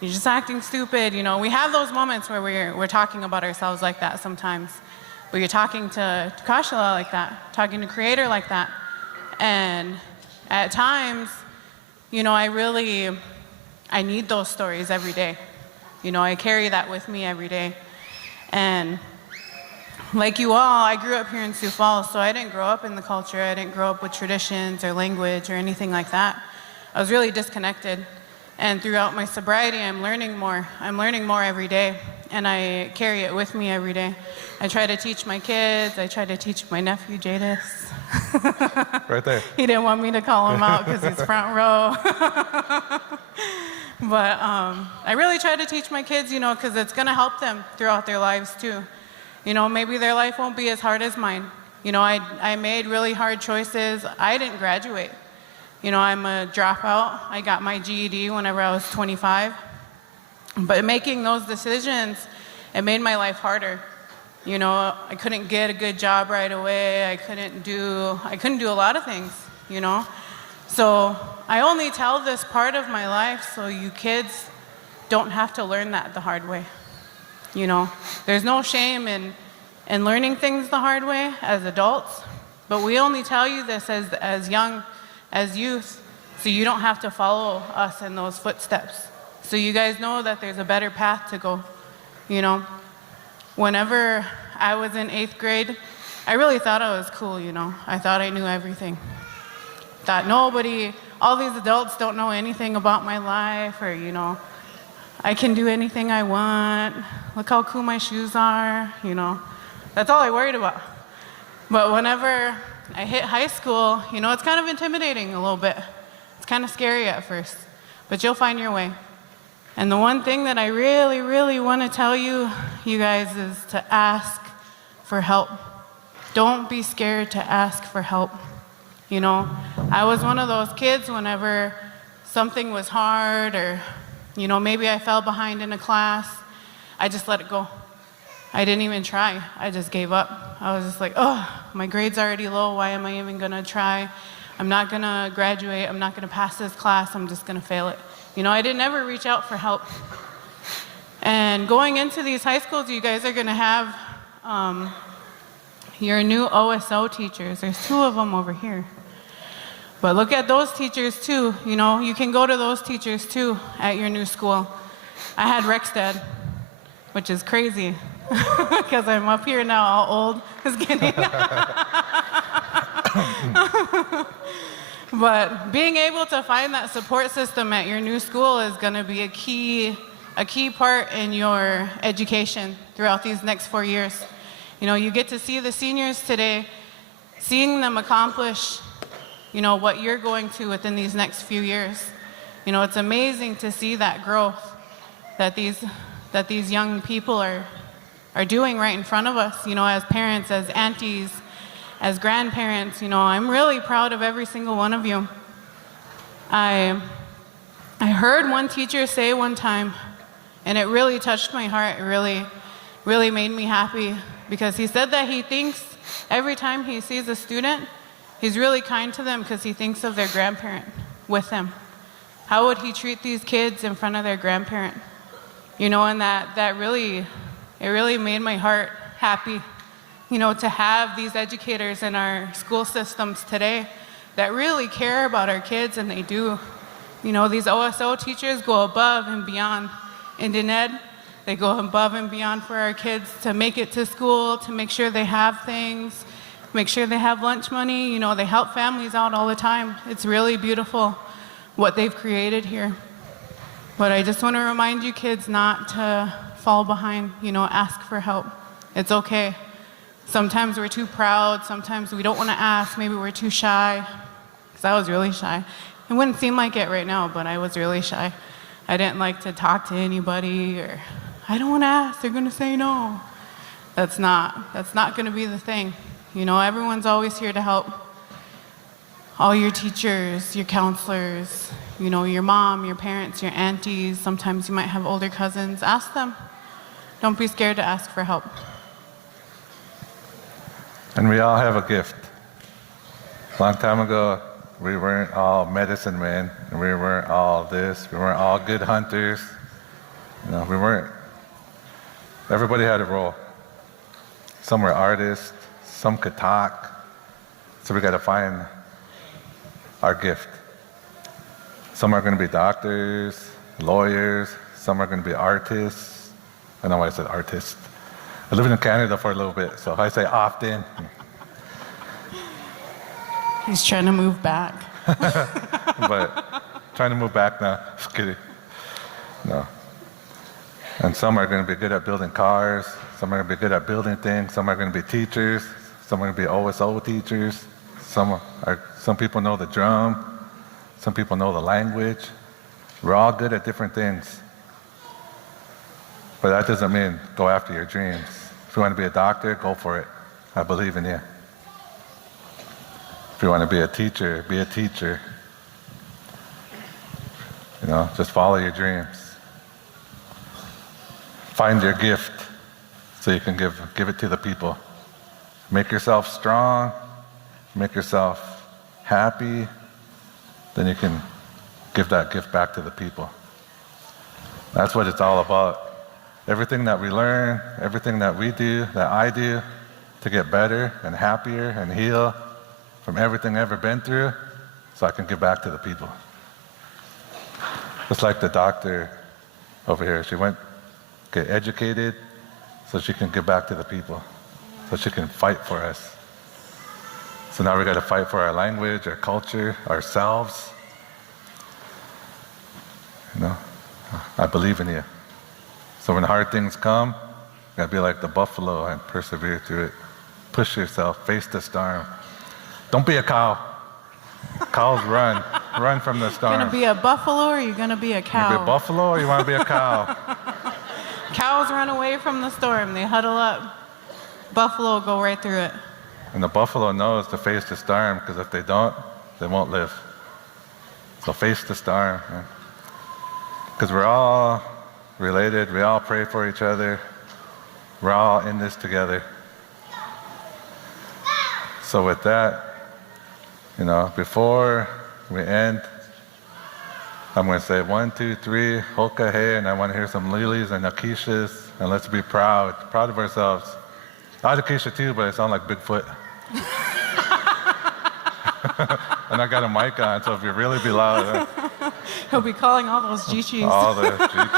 you're just acting stupid. You know, we have those moments where we're talking about ourselves like that sometimes. Where you're talking to Kashala like that, talking to Creator like that. And at times, you know, I need those stories every day. You know, I carry that with me every day. And like you all, I grew up here in Sioux Falls, so I didn't grow up in the culture. I didn't grow up with traditions or language or anything like that. I was really disconnected. And throughout my sobriety, I'm learning more. I'm learning more every day, and I carry it with me every day. I try to teach my kids. I try to teach my nephew, Jadis. Right there. He didn't want me to call him out because he's front row. But I really try to teach my kids, you know, because it's going to help them throughout their lives, too. You know, maybe their life won't be as hard as mine. You know, I made really hard choices. I didn't graduate. You know, I'm a dropout. I got my GED whenever I was 25. But making those decisions, it made my life harder. You know, I couldn't get a good job right away. I couldn't do a lot of things, you know. So I only tell this part of my life so you kids don't have to learn that the hard way. You know, there's no shame in learning things the hard way as adults, but we only tell you this as youth, so you don't have to follow us in those footsteps. So you guys know that there's a better path to go, you know. Whenever I was in 8th grade, I really thought I was cool, you know. I thought I knew everything. Thought all these adults don't know anything about my life, or, you know, I can do anything I want. Look how cool my shoes are, you know. That's all I worried about. But whenever I hit high school, you know, it's kind of intimidating a little bit. It's kind of scary at first, but you'll find your way. And the one thing that I really, really want to tell you guys, is to ask for help. Don't be scared to ask for help. You know, I was one of those kids whenever something was hard, or, you know, maybe I fell behind in a class, I just let it go. I didn't even try. I just gave up. I was just like, oh, my grade's already low. Why am I even going to try? I'm not going to graduate. I'm not going to pass this class. I'm just going to fail it. You know, I didn't ever reach out for help. And going into these high schools, you guys are going to have your new OSO teachers. There's 2 of them over here. But look at those teachers too. You know, you can go to those teachers too at your new school. I had Rexdad, which is crazy because I'm up here now all old. Just kidding. But being able to find that support system at your new school is going to be a key part in your education throughout these next 4 years. You know, you get to see the seniors today, seeing them accomplish, you know, what you're going to within these next few years. You know, it's amazing to see that growth that these young people are doing right in front of us, you know, as parents, as aunties, as grandparents. You know, I'm really proud of every single one of you. I heard one teacher say one time, and it really touched my heart. It really, really made me happy, because he said that he thinks every time he sees a student, he's really kind to them because he thinks of their grandparent with them. How would he treat these kids in front of their grandparent? You know, and it really made my heart happy, you know, to have these educators in our school systems today that really care about our kids, and they do. You know, these OSO teachers go above and beyond. In DNED, they go above and beyond for our kids to make it to school, to make sure they have things, make sure they have lunch money. You know, they help families out all the time. It's really beautiful what they've created here. But I just want to remind you kids not to fall behind, you know, ask for help. It's okay. Sometimes we're too proud, sometimes we don't want to ask, maybe we're too shy. Because I was really shy. It wouldn't seem like it right now, but I was really shy. I didn't like to talk to anybody, or I don't want to ask, they're going to say no. That's not going to be the thing. You know, everyone's always here to help. All your teachers, your counselors, you know, your mom, your parents, your aunties, sometimes you might have older cousins. Ask them. Don't be scared to ask for help. And we all have a gift. A long time ago, we weren't all medicine men, and we weren't all this, we weren't all good hunters. You know, we weren't. Everybody had a role. Some were artists, some could talk. So we got to find our gift. Some are going to be doctors, lawyers, some are going to be artists. I know why I said artist. I lived in Canada for a little bit, so if I say often. He's trying to move back. But trying to move back now. Just kidding. No. And some are going to be good at building cars. Some are going to be good at building things. Some are going to be teachers. Some are going to be OSO teachers. Some people know the drum. Some people know the language. We're all good at different things. But that doesn't mean go after your dreams. If you want to be a doctor, go for it. I believe in you. If you want to be a teacher, be a teacher. You know, just follow your dreams. Find your gift so you can give it to the people. Make yourself strong, make yourself happy, then you can give that gift back to the people. That's what it's all about. Everything that we learn, everything that we do, that I do, to get better and happier and heal from everything I've ever been through, so I can give back to the people. Just like the doctor over here. She went get educated so she can give back to the people, so she can fight for us. So now we got to fight for our language, our culture, ourselves. You know, I believe in you. So when hard things come, you got to be like the buffalo and persevere through it. Push yourself, face the storm. Don't be a cow. Cows run. Run from the storm. You gonna be a buffalo or you gonna be a cow? You gonna be a buffalo or you want to be a cow? Cows run away from the storm. They huddle up. Buffalo go right through it. And the buffalo knows to face the storm, because if they don't, they won't live. So face the storm. Because we're all related. We all pray for each other. We're all in this together. So with that, you know, before we end, I'm going to say 1, 2, 3, hoka hey, and I want to hear some lilies and akishas, and let's be proud of ourselves. I had akisha too, but I sound like Bigfoot. And I got a mic on, so if you really be loud. He'll be calling all those G-Chees. All the G-Chees.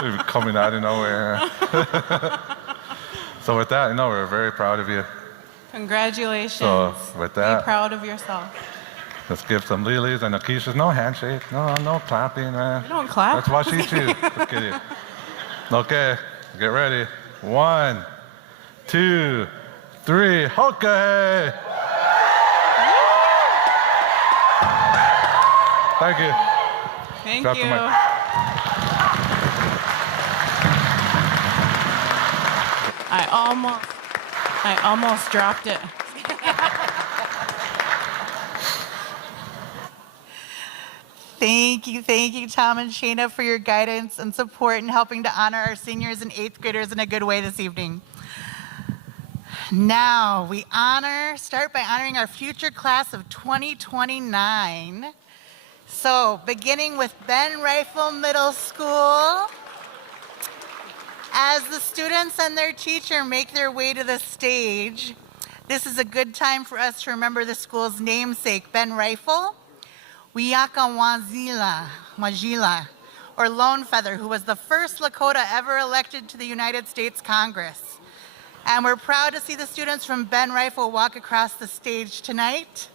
They'll be coming out of nowhere. So with that, you know, we're very proud of you. Congratulations. So with that, be proud of yourself. Let's give some lilies and akishas. No handshake. No clapping, man. You don't clap. Let's watch each you. Just kidding. Okay, get ready. 1, 2, 3. Hoka! Thank you. Thank Drop the you. mic. I almost dropped it. Thank you, Tom and Shayna, for your guidance and support in helping to honor our seniors and 8th graders in a good way this evening. Now, we start by honoring our future class of 2029. So, beginning with Ben Rifle Middle School. As the students and their teacher make their way to the stage, this is a good time for us to remember the school's namesake, Ben Rifle, Wajila, or Lone Feather, who was the first Lakota ever elected to the United States Congress. And we're proud to see the students from Ben Rifle walk across the stage tonight.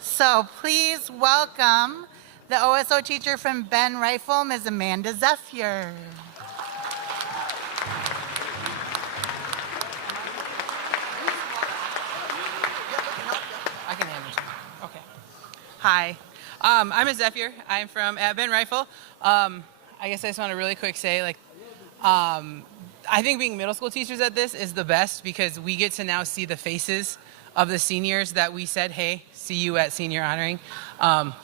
So please welcome the OSO teacher from Ben Rifle, Ms. Amanda Zephyr. I can handle it. Okay. Hi. I'm a Zephyr. I'm from at Ben Rifle. I guess I just want to really quick say, I think being middle school teachers at this is the best because we get to now see the faces of the seniors that we said, hey, see you at senior honoring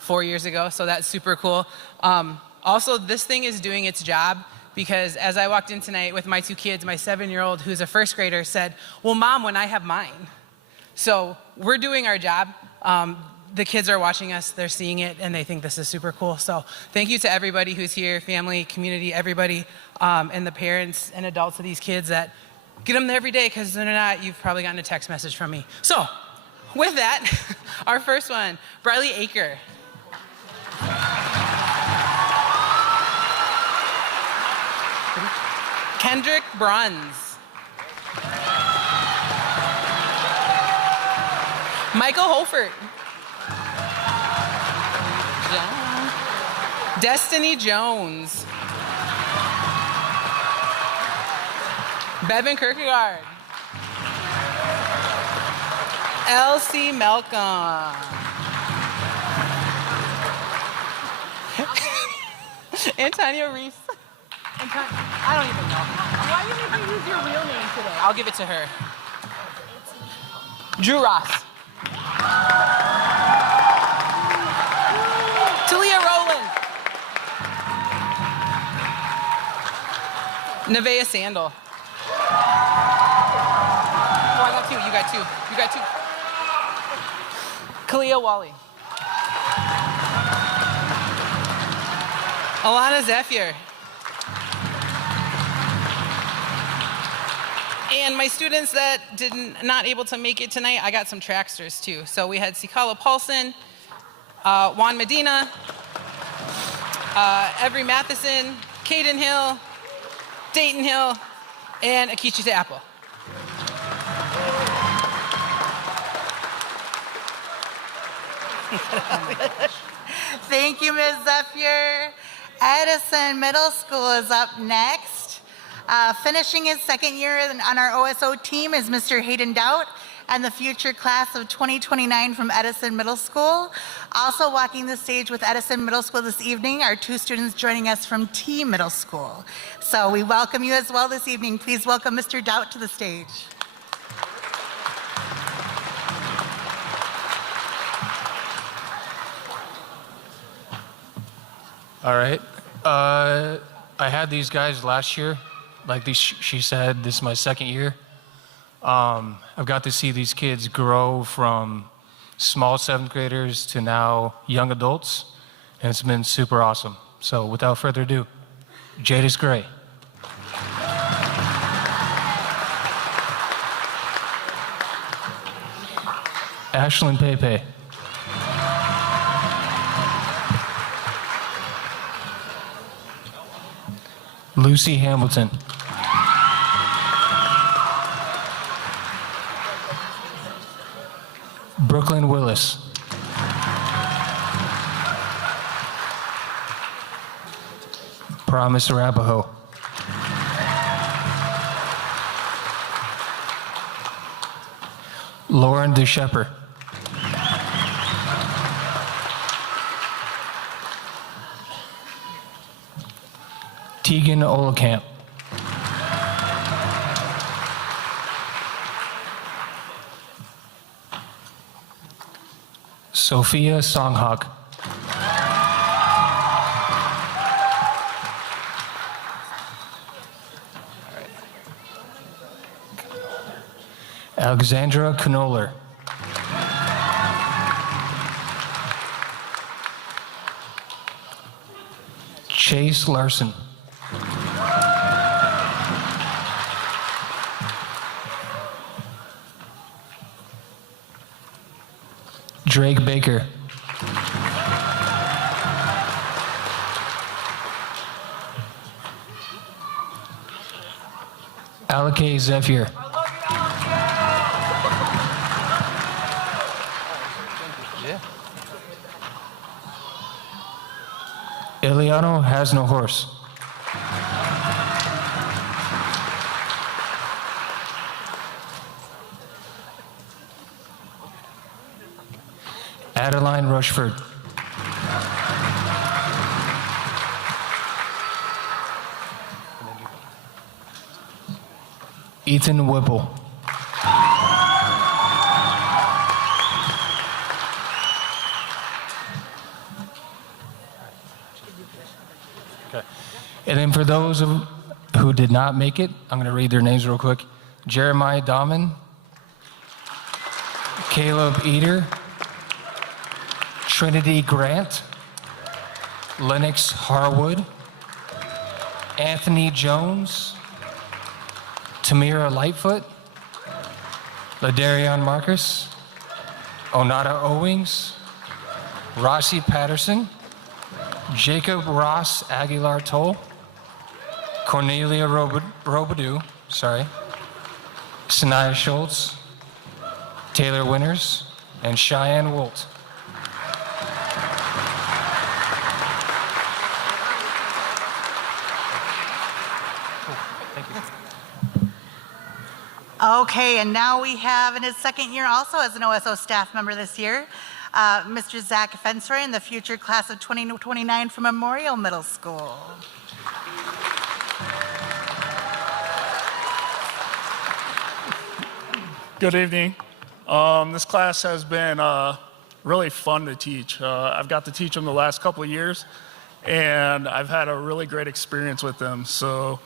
4 years ago. So that's super cool. Also, this thing is doing its job because as I walked in tonight with my 2 kids, my 7-year-old who's a first grader said, well, Mom, when I have mine. So we're doing our job. The kids are watching us, they're seeing it, and they think this is super cool. So thank you to everybody who's here, family, community, everybody, and the parents and adults of these kids that get them there every day, because if they're not, you've probably gotten a text message from me. So with that, our first one, Briley Aker. Kendrick Bruns. Michael Holford. Destiny Jones. Bevan Kierkegaard. Elsie Malcolm. Antonio Reese. I don't even know. Why do you make me use your real name today? I'll give it to her. Drew Ross. Talia Rowland. Nevaeh Sandel. Oh, I got 2. You got 2. You got 2. Kalia Wally. Alana Zephyr. And my students that not able to make it tonight, I got some tracksters too. So we had Sikala Paulson, Juan Medina, Every Matheson, Caden Hill, Dayton Hill, and Akichita Apple. Thank you, Ms. Zephyr. Edison Middle School is up next. Finishing his second year on our OSO team is Mr. Hayden Doubt and the future class of 2029 from Edison Middle School. Also walking the stage with Edison Middle School this evening are two students joining us from T Middle School. So we welcome you as well this evening. Please welcome Mr. Doubt to the stage. All right. I had these guys last year. Like she said, this is my second year. I've got to see these kids grow from small seventh graders to now young adults, and it's been super awesome. So without further ado, Jadis Gray. Ashlyn Pepe. Lucy Hamilton. Brooklyn Willis. Promise Arapahoe. Lauren DeShepper. Tegan Olekamp. Sophia Songhawk. Alexandra Knoller. Chase Larson. Drake Baker. Alake Zephyr. Iliano has no horse. Adeline Rushford. Ethan Whipple. Okay. And then for those who did not make it, I'm going to read their names real quick. Jeremiah Dahman, Caleb Eder, Trinity Grant, Lennox Harwood, Anthony Jones, Tamira Lightfoot, Ladarion Marcus, Onata Owings, Rossi Patterson, Jacob Ross Aguilar Toll, Cornelia Robidoux, Sanaya Schultz, Taylor Winters, and Cheyenne Wolt. Okay, and now we have in his second year also as an OSO staff member this year, Mr. Zach Fensoy in the future class of 2029 from Memorial Middle School. Good evening. This class has been really fun to teach. I've got to teach them the last couple of years, and I've had a really great experience with them. So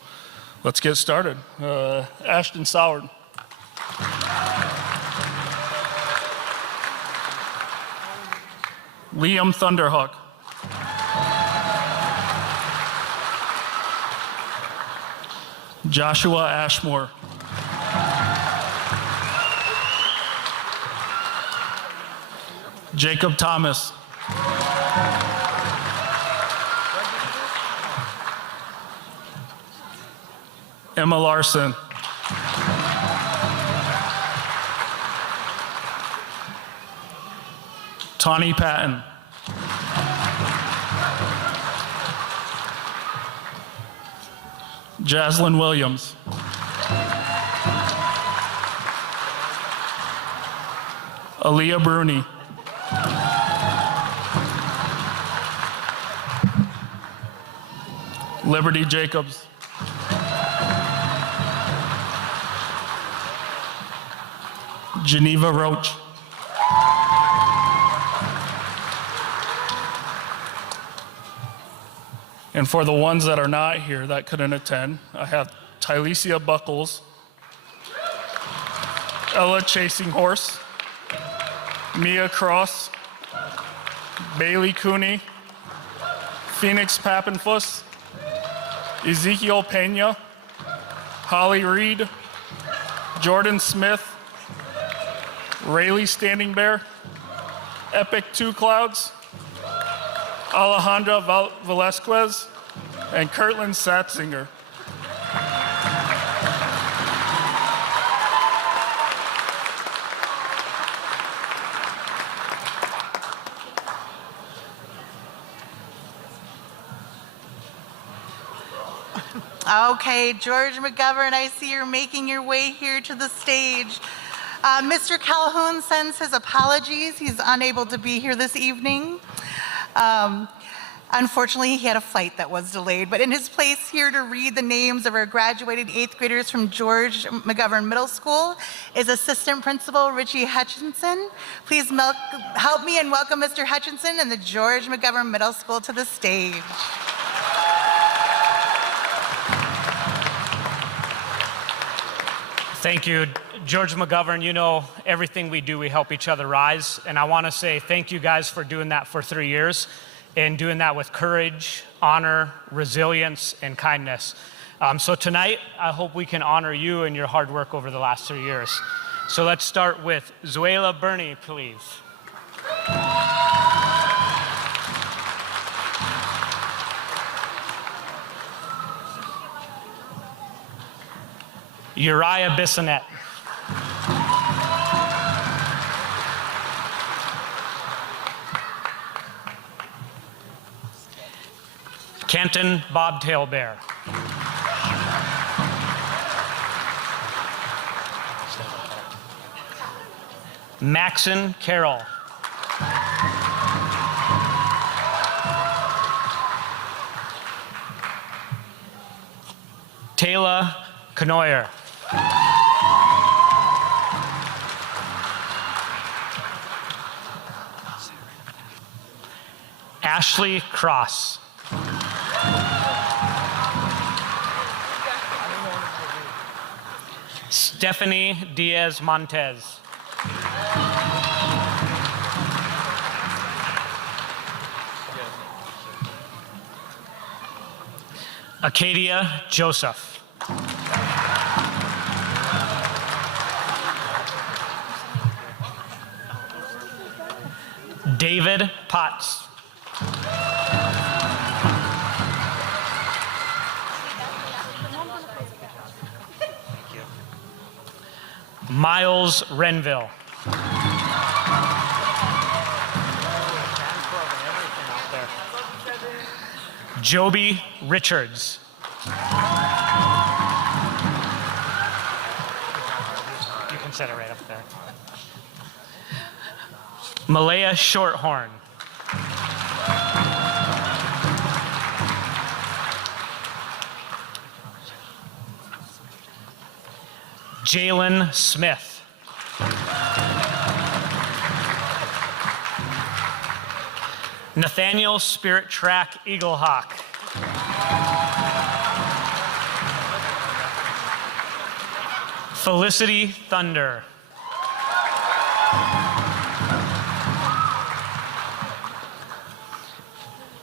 let's get started. Ashton Soward. Liam Thunderhawk. Joshua Ashmore. Jacob Thomas. Emma Larson. Tawny Patton. Jaslyn Williams. Aaliyah Bruni. Liberty Jacobs. Geneva Roach. And for the ones that are not here that couldn't attend, I have Tylesia Buckles, Ella Chasing Horse, Mia Cross, Bailey Cooney, Phoenix Pappenfuss, Ezekiel Pena, Holly Reed, Jordan Smith, Rayleigh Standing Bear, Epic Two Clouds, Alejandra Velasquez, and Kirtland Satzinger. Okay, George McGovern, I see you're making your way here to the stage. Mr. Calhoun sends his apologies. He's unable to be here this evening. Unfortunately, he had a flight that was delayed, but in his place here to read the names of our graduating 8th graders from George McGovern Middle School is Assistant Principal Richie Hutchinson. Please help me and welcome Mr. Hutchinson and the George McGovern Middle School to the stage. Thank you, George McGovern. You know, everything we do, we help each other rise. And I want to say thank you guys for doing that for 3 years and doing that with courage, honor, resilience, and kindness. So tonight, I hope we can honor you and your hard work over the last 3 years. So let's start with Zuela Burney, please. Uriah Bissonette. Canton Bobtail Bear. Maxon Carroll. Taylor Canoyer. Ashley Cross. Stephanie Diaz Montez. Acadia Joseph. David Potts. Miles Renville. Joby Richards. You can set it right up there. Malaya Shorthorn. Jalen Smith. Nathaniel Spirit Track Eaglehawk. Felicity Thunder.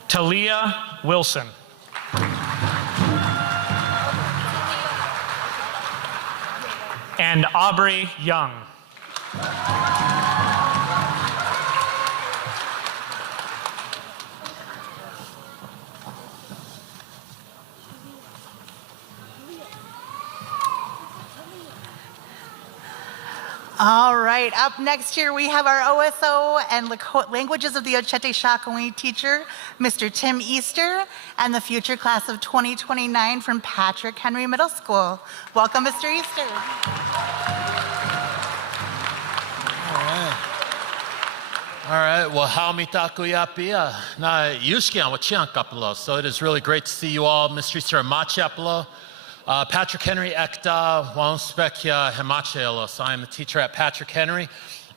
Talia Wilson. And Aubrey Young. All right, up next here we have our OSO and Languages of the Ochete Shakawee teacher, Mr. Tim Easter, and the future class of 2029 from Patrick Henry Middle School. Welcome, Mr. Easter. All right, well, haumitaku yapia. Na yushkian wachian kapalo. So it is really great to see you all. Mr. Easter Machapalo. Patrick Henry Ekta Wanspekia Hemachelo. So I am a teacher at Patrick Henry.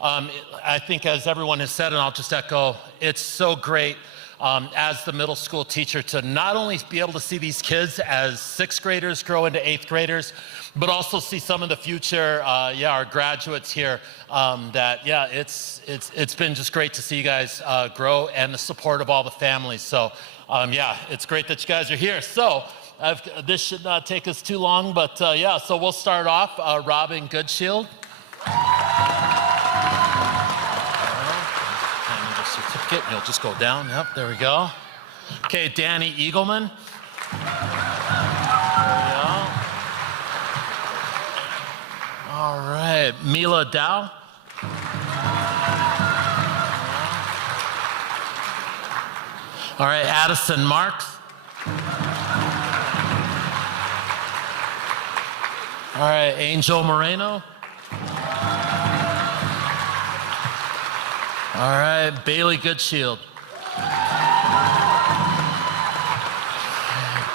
I think as everyone has said, and I'll just echo, it's so great as the middle school teacher to not only be able to see these kids as 6th graders grow into 8th graders, but also see some of the future, our graduates here. It's been just great to see you guys grow and the support of all the families. So it's great that you guys are here. So this should not take us too long, but so we'll start off. Robin Goodshield. I need a certificate, and you'll just go down. Yep, there we go. Okay, Danny Eagleman. There we go. All right, Mila Dow. All right, Addison Marks. All right, Angel Moreno. All right, Bailey Goodshield.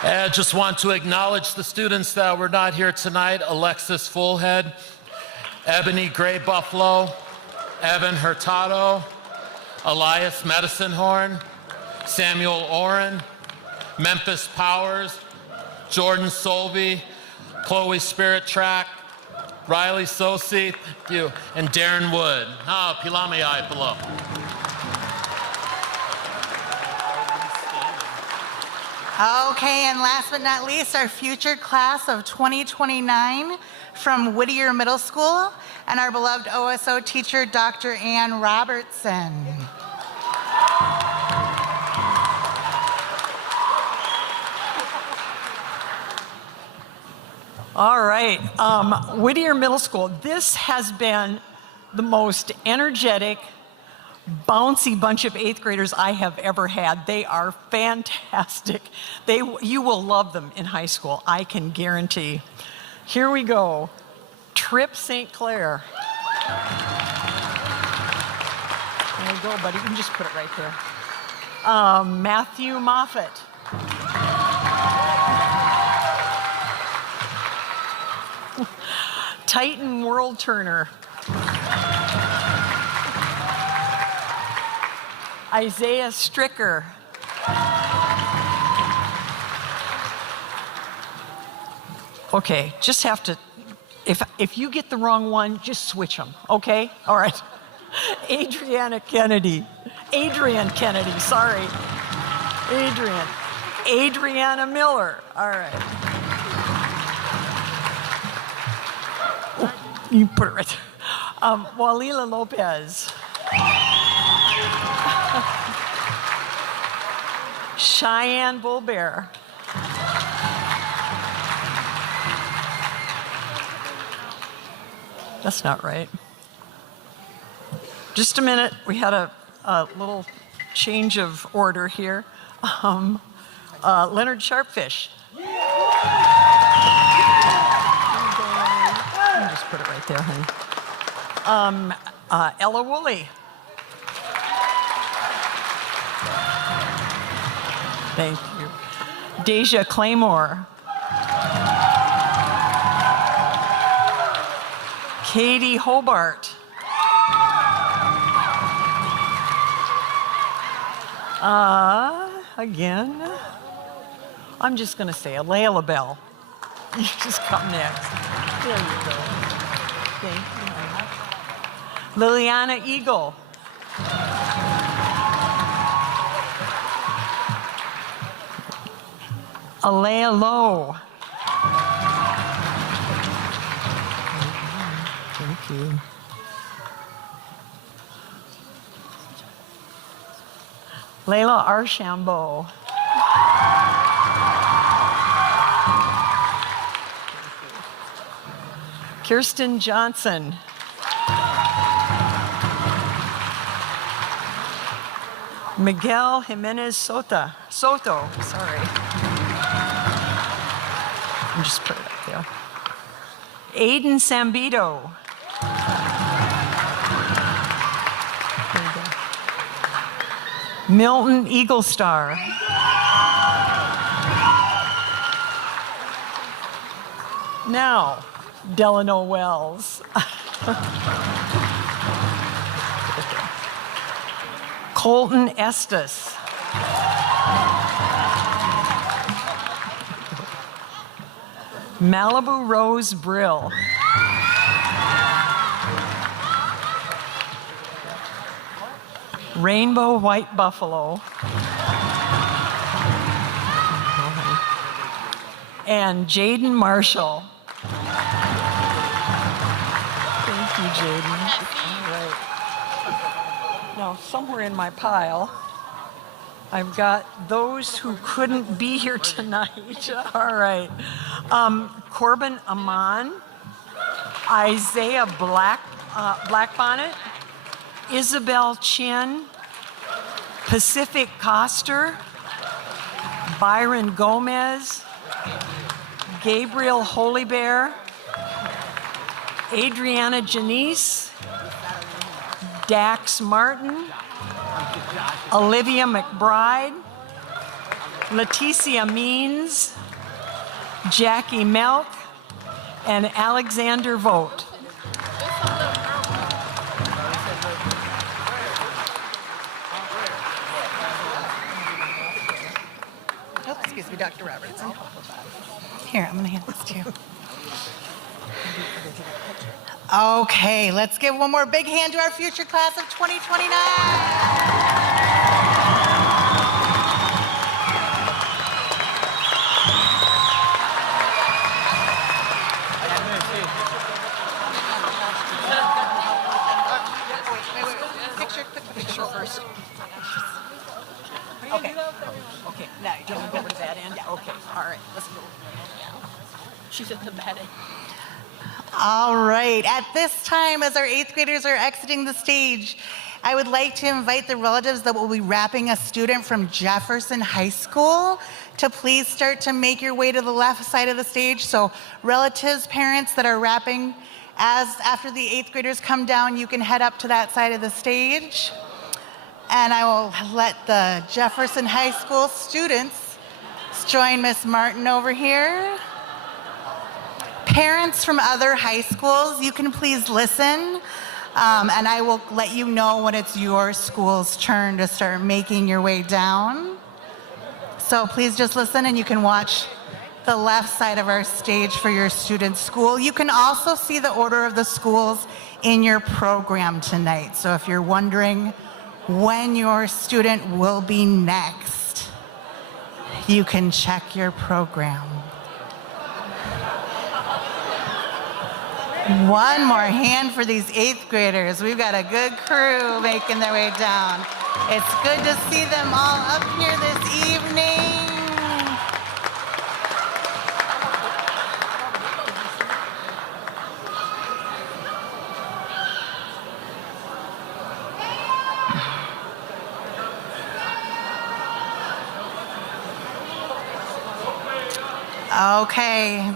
And I just want to acknowledge the students that were not here tonight. Alexis Fullhead, Ebony Gray Buffalo, Evan Hurtado, Elias Medicinehorn, Samuel Oren, Memphis Powers, Jordan Solby, Chloe Spirit Track, Riley Sosi, thank you, and Darren Wood. Pilame Aipalo. Okay, and last but not least, our future class of 2029 from Whittier Middle School, and our beloved OSO teacher, Dr. Ann Robertson. All right, Whittier Middle School. This has been the most energetic, bouncy bunch of 8th graders I have ever had. They are fantastic. You will love them in high school, I can guarantee. Here we go. Trip St. Clair. There you go, buddy. You can just put it right there. Matthew Moffett. Titan World Turner. Isaiah Stricker. Okay, just have to, if you get the wrong one, just switch them, okay? All right. Adrian Kennedy, sorry. Adriana Miller, all right. You put it right there. Walila Lopez. Cheyenne Bullbear. That's not right. Just a minute. We had a little change of order here. Leonard Sharpfish. Just put it right there, honey. Ella Woolley. Thank you. Deja Claymore. Katie Hobart. Again. I'm just going to say Alea LaBelle. You just come next. There you go. Thank you. Liliana Eagle. Alea Lowe. Thank you. Layla Archambault. Kirsten Johnson. Miguel Jimenez Soto, sorry. And just put it up there. Aiden Sambito. There you go. Milton Eaglestar. Now, Delano Wells. Colton Estes. Malibu Rose Brill. Rainbow White Buffalo. And Jaden Marshall. Thank you, Jaden. All right. Now, somewhere in my pile, I've got those who couldn't be here tonight. All right. Corbin Amon, Isaiah Blackbonnet, Isabel Chin, Pacific Coster, Byron Gomez, Gabriel Holybear, Adriana Janice, Dax Martin, Olivia McBride, Leticia Means, Jackie Melk, and Alexander Vogt. Oh, excuse me, Dr. Robertson. Here, I'm going to hand this to you. Okay, let's give one more big hand to our future class of 2029. Picture first. Okay. Okay. Now, do you want to go over to that end? Yeah. Okay. All right. Let's go. She's at the bed. All right, at this time, as our 8th graders are exiting the stage, I would like to invite the relatives that will be wrapping a student from Jefferson High School to please start to make your way to the left side of the stage. So relatives, parents that are wrapping, after the 8th graders come down, you can head up to that side of the stage. And I will let the Jefferson High School students join Miss Martin over here. Parents from other high schools, you can please listen, and I will let you know when it's your school's turn to start making your way down. So please just listen, and you can watch the left side of our stage for your student's school. You can also see the order of the schools in your program tonight. So if you're wondering when your student will be next, you can check your program. One more hand for these 8th graders. We've got a good crew making their way down. It's good to see them all up here this evening. Okay.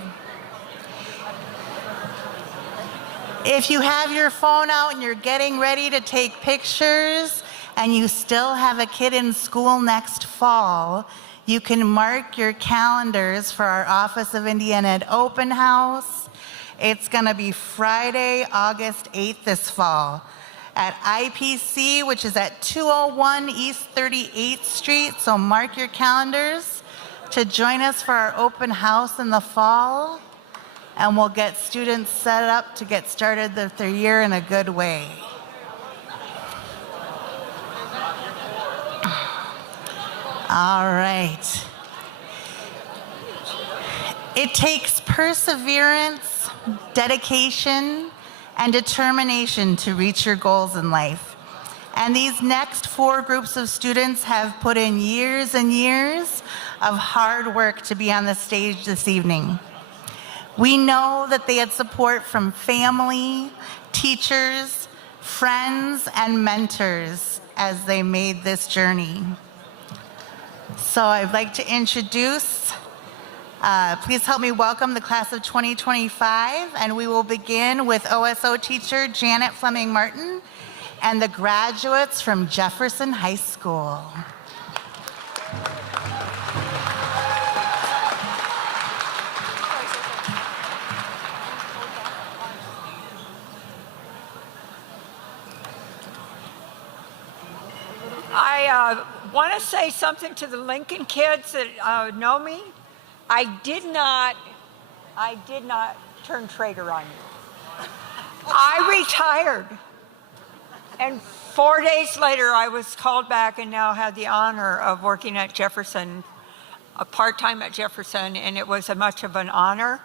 If you have your phone out and you're getting ready to take pictures and you still have a kid in school next fall, you can mark your calendars for our Office of Indian Ed Open House. It's going to be Friday, August 8th this fall at IPC, which is at 201 East 38th Street. So mark your calendars to join us for our open house in the fall. And we'll get students set up to get started with their year in a good way. All right. It takes perseverance, dedication, and determination to reach your goals in life. And these next 4 groups of students have put in years and years of hard work to be on the stage this evening. We know that they had support from family, teachers, friends, and mentors, as they made this journey. So I'd like to introduce, please help me welcome the class of 2025, and we will begin with OSO teacher Janet Fleming Martin and the graduates from Jefferson High School. I want to say something to the Lincoln kids that know me. I did not turn traitor on you. I retired. And 4 days later, I was called back and now had the honor of working at Jefferson, part-time at Jefferson, and it was much of an honor.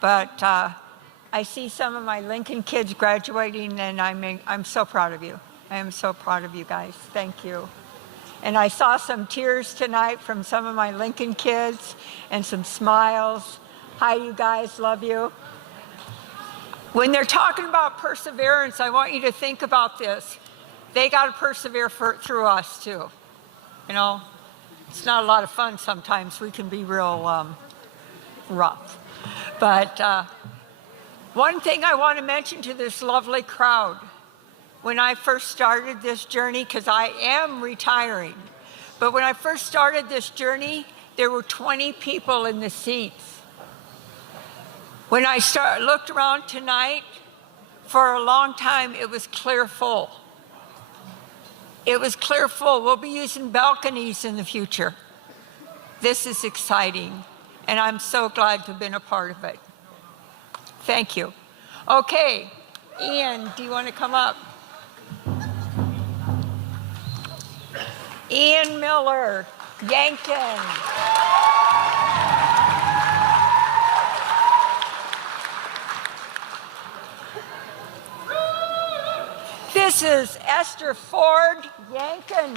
But I see some of my Lincoln kids graduating, and I'm so proud of you. I am so proud of you guys. Thank you. And I saw some tears tonight from some of my Lincoln kids and some smiles. Hi, you guys. Love you. When they're talking about perseverance, I want you to think about this. They got to persevere through us, too. You know, it's not a lot of fun sometimes. We can be real rough. But one thing I want to mention to this lovely crowd, when I first started this journey, because I am retiring, but when I first started this journey, there were 20 people in the seats. When I looked around tonight, for a long time, it was clear full. It was clear full. We'll be using balconies in the future. This is exciting, and I'm so glad to have been a part of it. Thank you. Okay, Ian, do you want to come up? Ian Miller, Yankton. This is Esther Ford, Yankton.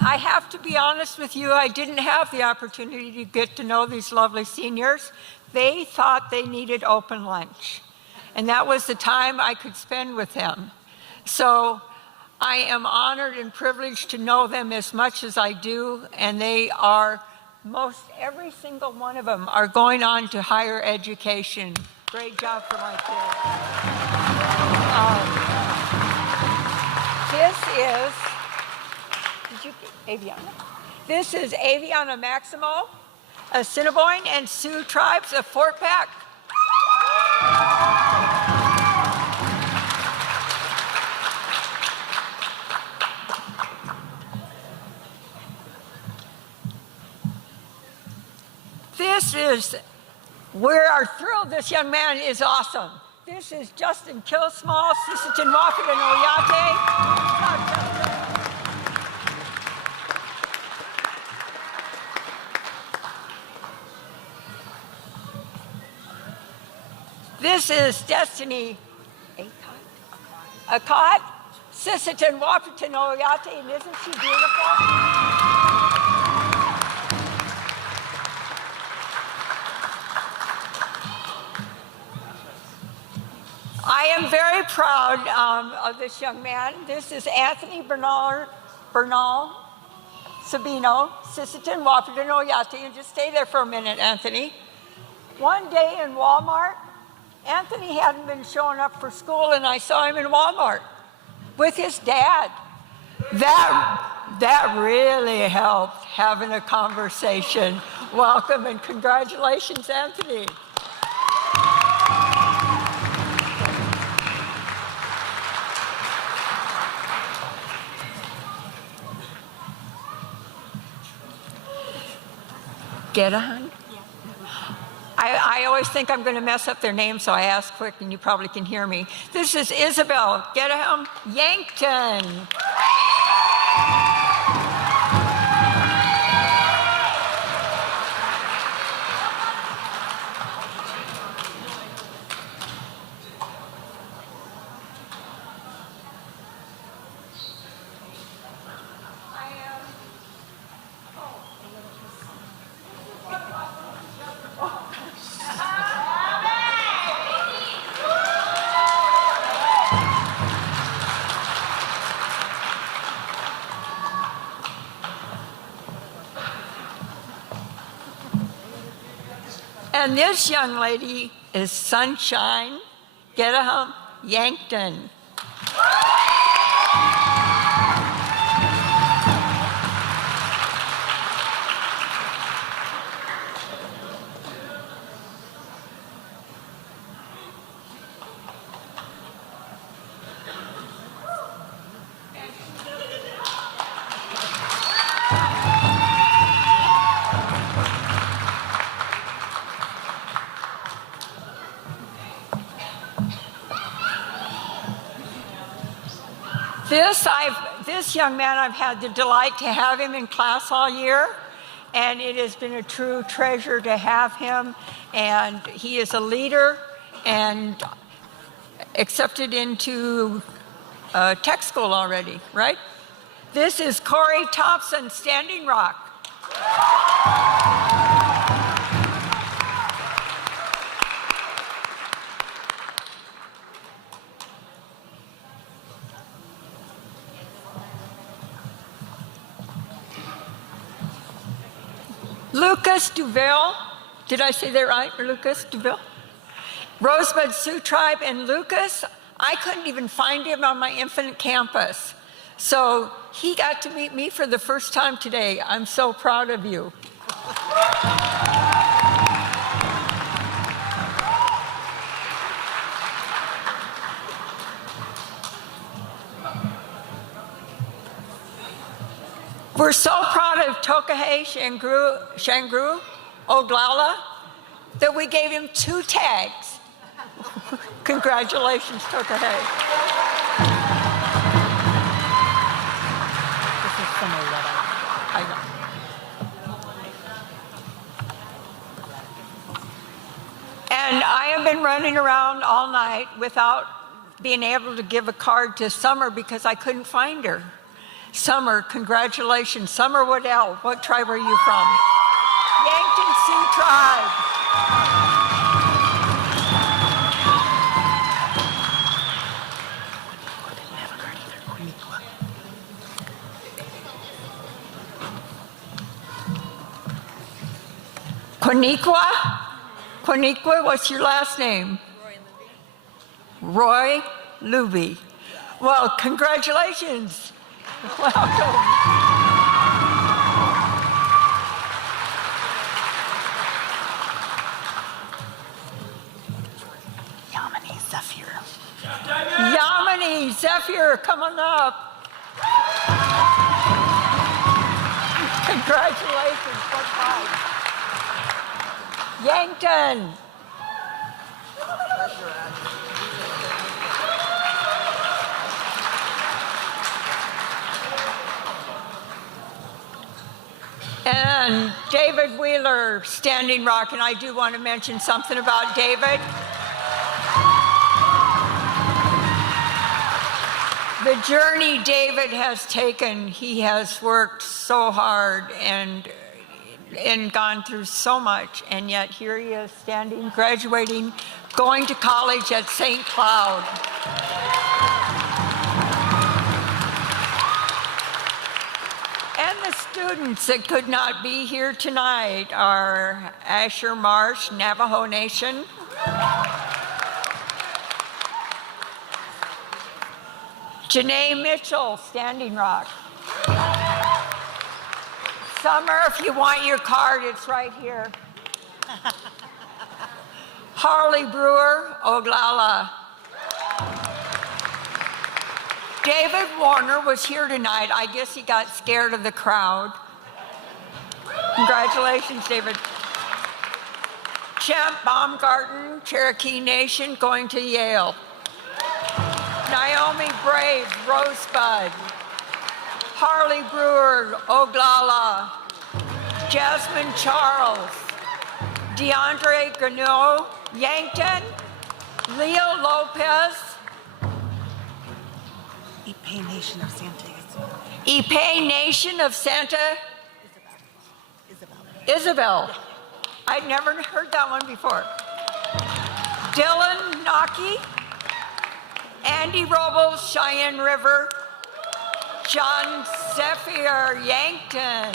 I have to be honest with you, I didn't have the opportunity to get to know these lovely seniors. They thought they needed open lunch, and that was the time I could spend with them. So I am honored and privileged to know them as much as I do, and they are, every single one of them are going on to higher education. Great job for my kids. This is Aviana Maximo, Assiniboine and Sioux tribes of Fort Peck. We are thrilled this young man is awesome. This is Justin Killsmall, Sisseton Wofford and Oyate. This is Destiny Akot, Sisseton Wahpeton Oyate, and isn't she beautiful? I am very proud of this young man. This is Anthony Bernal Sabino, Sisseton Wahpeton Oyate, and just stay there for a minute, Anthony. One day in Walmart, Anthony hadn't been showing up for school, and I saw him in Walmart with his dad. That really helped having a conversation. Welcome and congratulations, Anthony. Get on? I always think I'm going to mess up their name, so I ask quick, and you probably can hear me. This is Isabel Gedaham Yankton. And this young lady is Sunshine Gedaham Yankton. This young man, I've had the delight to have him in class all year, and it has been a true treasure to have him. And he is a leader and accepted into tech school already, right? This is Corey Thompson, Standing Rock. Lucas Duville, did I say that right? Lucas Duville? Rosebud Sioux Tribe, and Lucas, I couldn't even find him on my Infinite campus. So he got to meet me for the first time today. I'm so proud of you. We're so proud of Tokahei Shangru Oglala that we gave him 2 tags. Congratulations, Tokahei. This is some of what I know. And I have been running around all night without being able to give a card to Summer because I couldn't find her. Summer, congratulations. Summer Waddell, what tribe are you from? Yankton Sioux Tribe. Quaniqua? Quaniqua, what's your last name? Roy Luby. Well, congratulations. Welcome. Yamini Zephyr. Yamini Zephyr, come on up. Congratulations. What time? Yankton. And David Wheeler, Standing Rock, and I do want to mention something about David. The journey David has taken, he has worked so hard and gone through so much, and yet here he is standing, graduating, going to college at St. Cloud. And the students that could not be here tonight are Asher Marsh, Navajo Nation. Janae Mitchell, Standing Rock. Summer, if you want your card, it's right here. Harley Brewer, Oglala. David Warner was here tonight. I guess he got scared of the crowd. Congratulations, David. Champ Baumgarten, Cherokee Nation, going to Yale. Naomi Brave, Rosebud. Harley Brewer, Oglala. Jasmine Charles. DeAndre Gano, Yankton. Leo Lopez. Ipe Nation of Santa Ipe Nation of Santa Isabel. I'd never heard that one before. Dylan Naki. Andy Robles, Cheyenne River. John Zephyr, Yankton.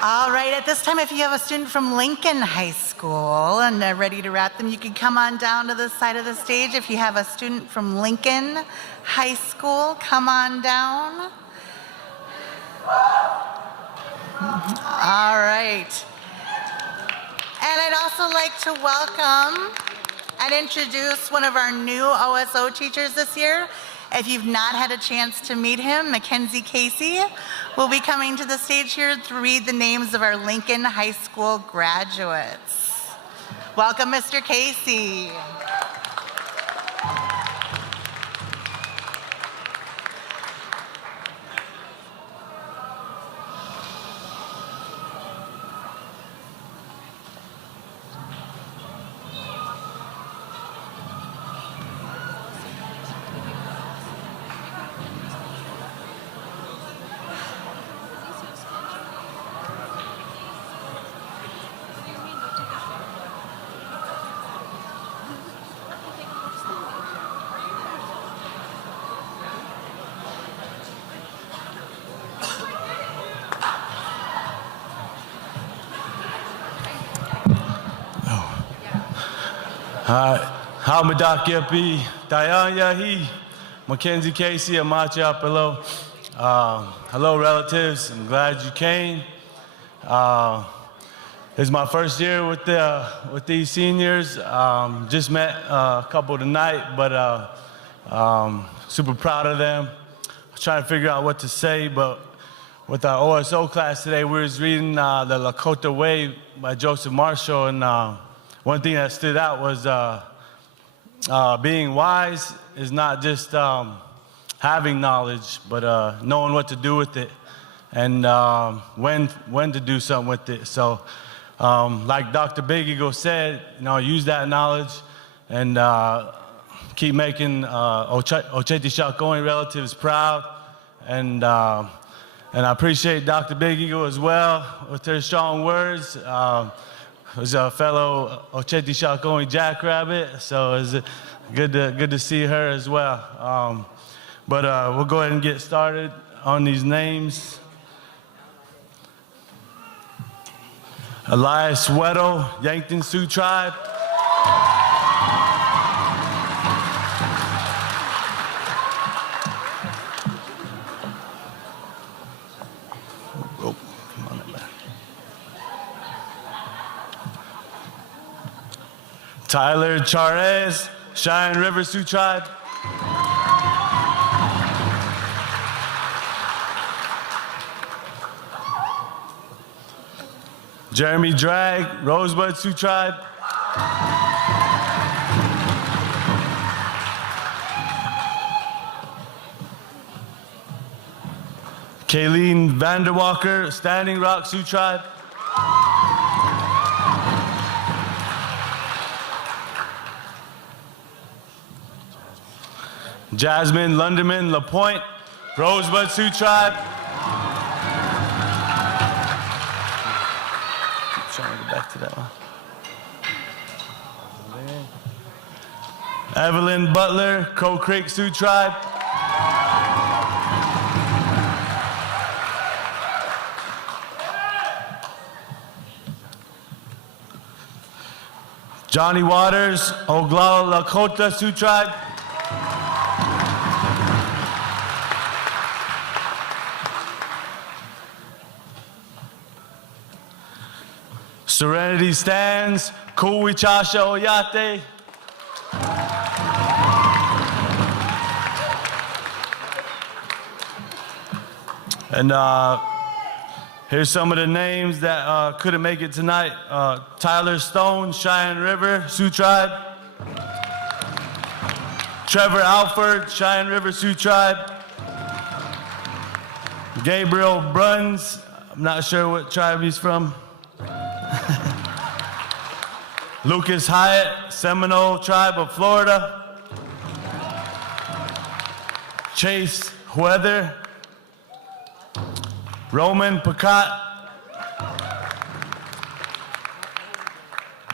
All right, at this time, if you have a student from Lincoln High School and are ready to wrap them, you can come on down to the side of the stage. If you have a student from Lincoln High School, come on down. All right. And I'd also like to welcome and introduce one of our new OSO teachers this year. If you've not had a chance to meet him, Mackenzie Casey will be coming to the stage here to read the names of our Lincoln High School graduates. Welcome, Mr. Casey. How Madakiapi, Dayan Yahi, Mackenzie Casey, Amachi Apelo. Hello, relatives. I'm glad you came. It's my first year with these seniors. Just met a couple tonight, but super proud of them. I was trying to figure out what to say, but with our OSO class today, we was reading the Lakota Way by Joseph Marshall, and one thing that stood out was being wise is not just having knowledge, but knowing what to do with it and when to do something with it. So, like Dr. Big Eagle said, use that knowledge and keep making Ocheti Shakoni relatives proud. And I appreciate Dr. Big Eagle as well with her strong words. Was a fellow Ocheti Shakoni Jackrabbit, so it's good to see her as well. But we'll go ahead and get started on these names. Elias Weddle, Yankton Sioux Tribe. Tyler Charez, Cheyenne River Sioux Tribe. Jeremy Drag, Rosebud Sioux Tribe. Kayleen Vanderwalker, Standing Rock Sioux Tribe. Jasmine Lunderman LaPointe, Rosebud Sioux Tribe. Trying to get back to that one. Evelyn Butler, Crow Creek Sioux Tribe. Johnny Waters, Oglala Lakota Sioux Tribe. Serenity Stands, Kuwichasha Oyate. And here's some of the names that couldn't make it tonight. Tyler Stone, Cheyenne River, Sioux Tribe. Trevor Alford, Cheyenne River, Sioux Tribe. Gabriel Bruns, I'm not sure what tribe he's from. Lucas Hyatt, Seminole Tribe of Florida. Chase Weather. Roman Pacat.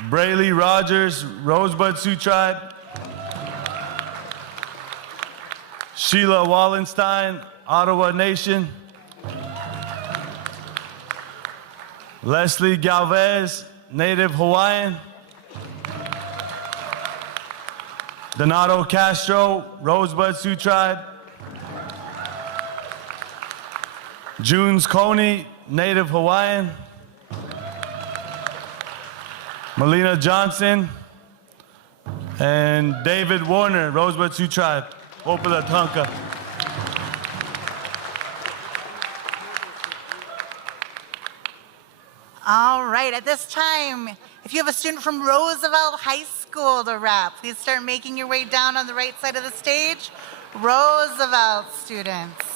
Brayley Rogers, Rosebud Sioux Tribe. Sheila Wallenstein, Ottawa Nation. Leslie Galvez, Native Hawaiian. Donato Castro, Rosebud Sioux Tribe. Junes Coney, Native Hawaiian. Melina Johnson. And David Warner, Rosebud Sioux Tribe. Opala Tonka. All right, at this time, if you have a student from Roosevelt High School to rap, please start making your way down on the right side of the stage. Roosevelt students.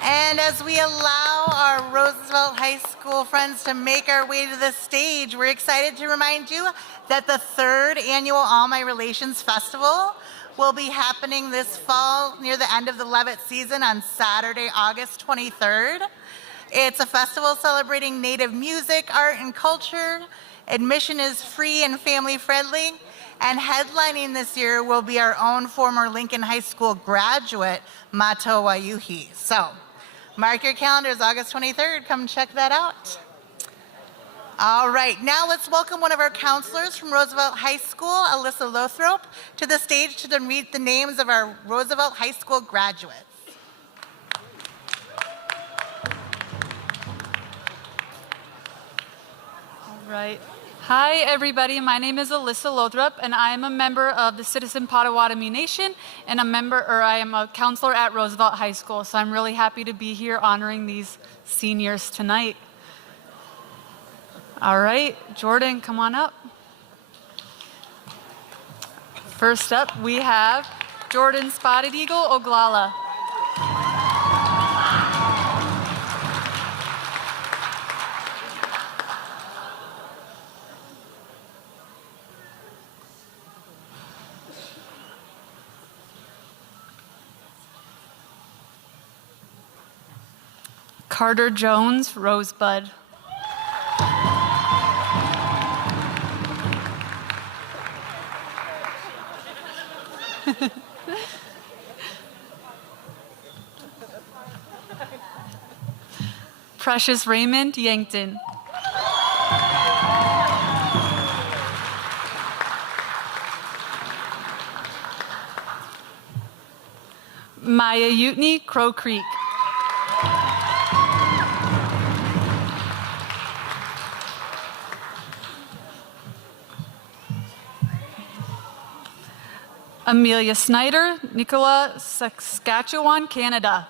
And as we allow our Roosevelt High School friends to make our way to the stage, we're excited to remind you that the 3rd annual All My Relations Festival will be happening this fall near the end of the Levitt season on Saturday, August 23rd. It's a festival celebrating Native music, art, and culture. Admission is free and family-friendly. And headlining this year will be our own former Lincoln High School graduate, Mato Wayuhi. So, mark your calendars, August 23rd. Come check that out. All right, now let's welcome one of our counselors from Roosevelt High School, Alyssa Lothrop, to the stage to read the names of our Roosevelt High School graduates. Right. Hi, everybody. My name is Alyssa Lothrop, and I am a member of the Citizen Potawatomi Nation, and I am a counselor at Roosevelt High School. So I'm really happy to be here honoring these seniors tonight. All right, Jordan, come on up. First up, we have Jordan Spotted Eagle Oglala. Carter Jones, Rosebud. Precious Raymond, Yankton. Maya Utney, Crow Creek. Amelia Snyder, Nicola, Saskatchewan, Canada.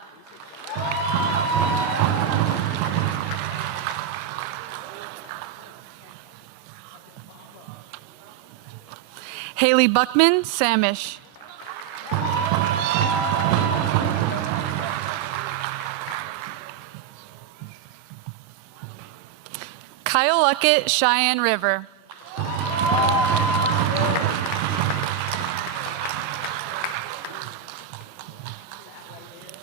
Haley Buckman, Samish. Kyle Luckett, Cheyenne River.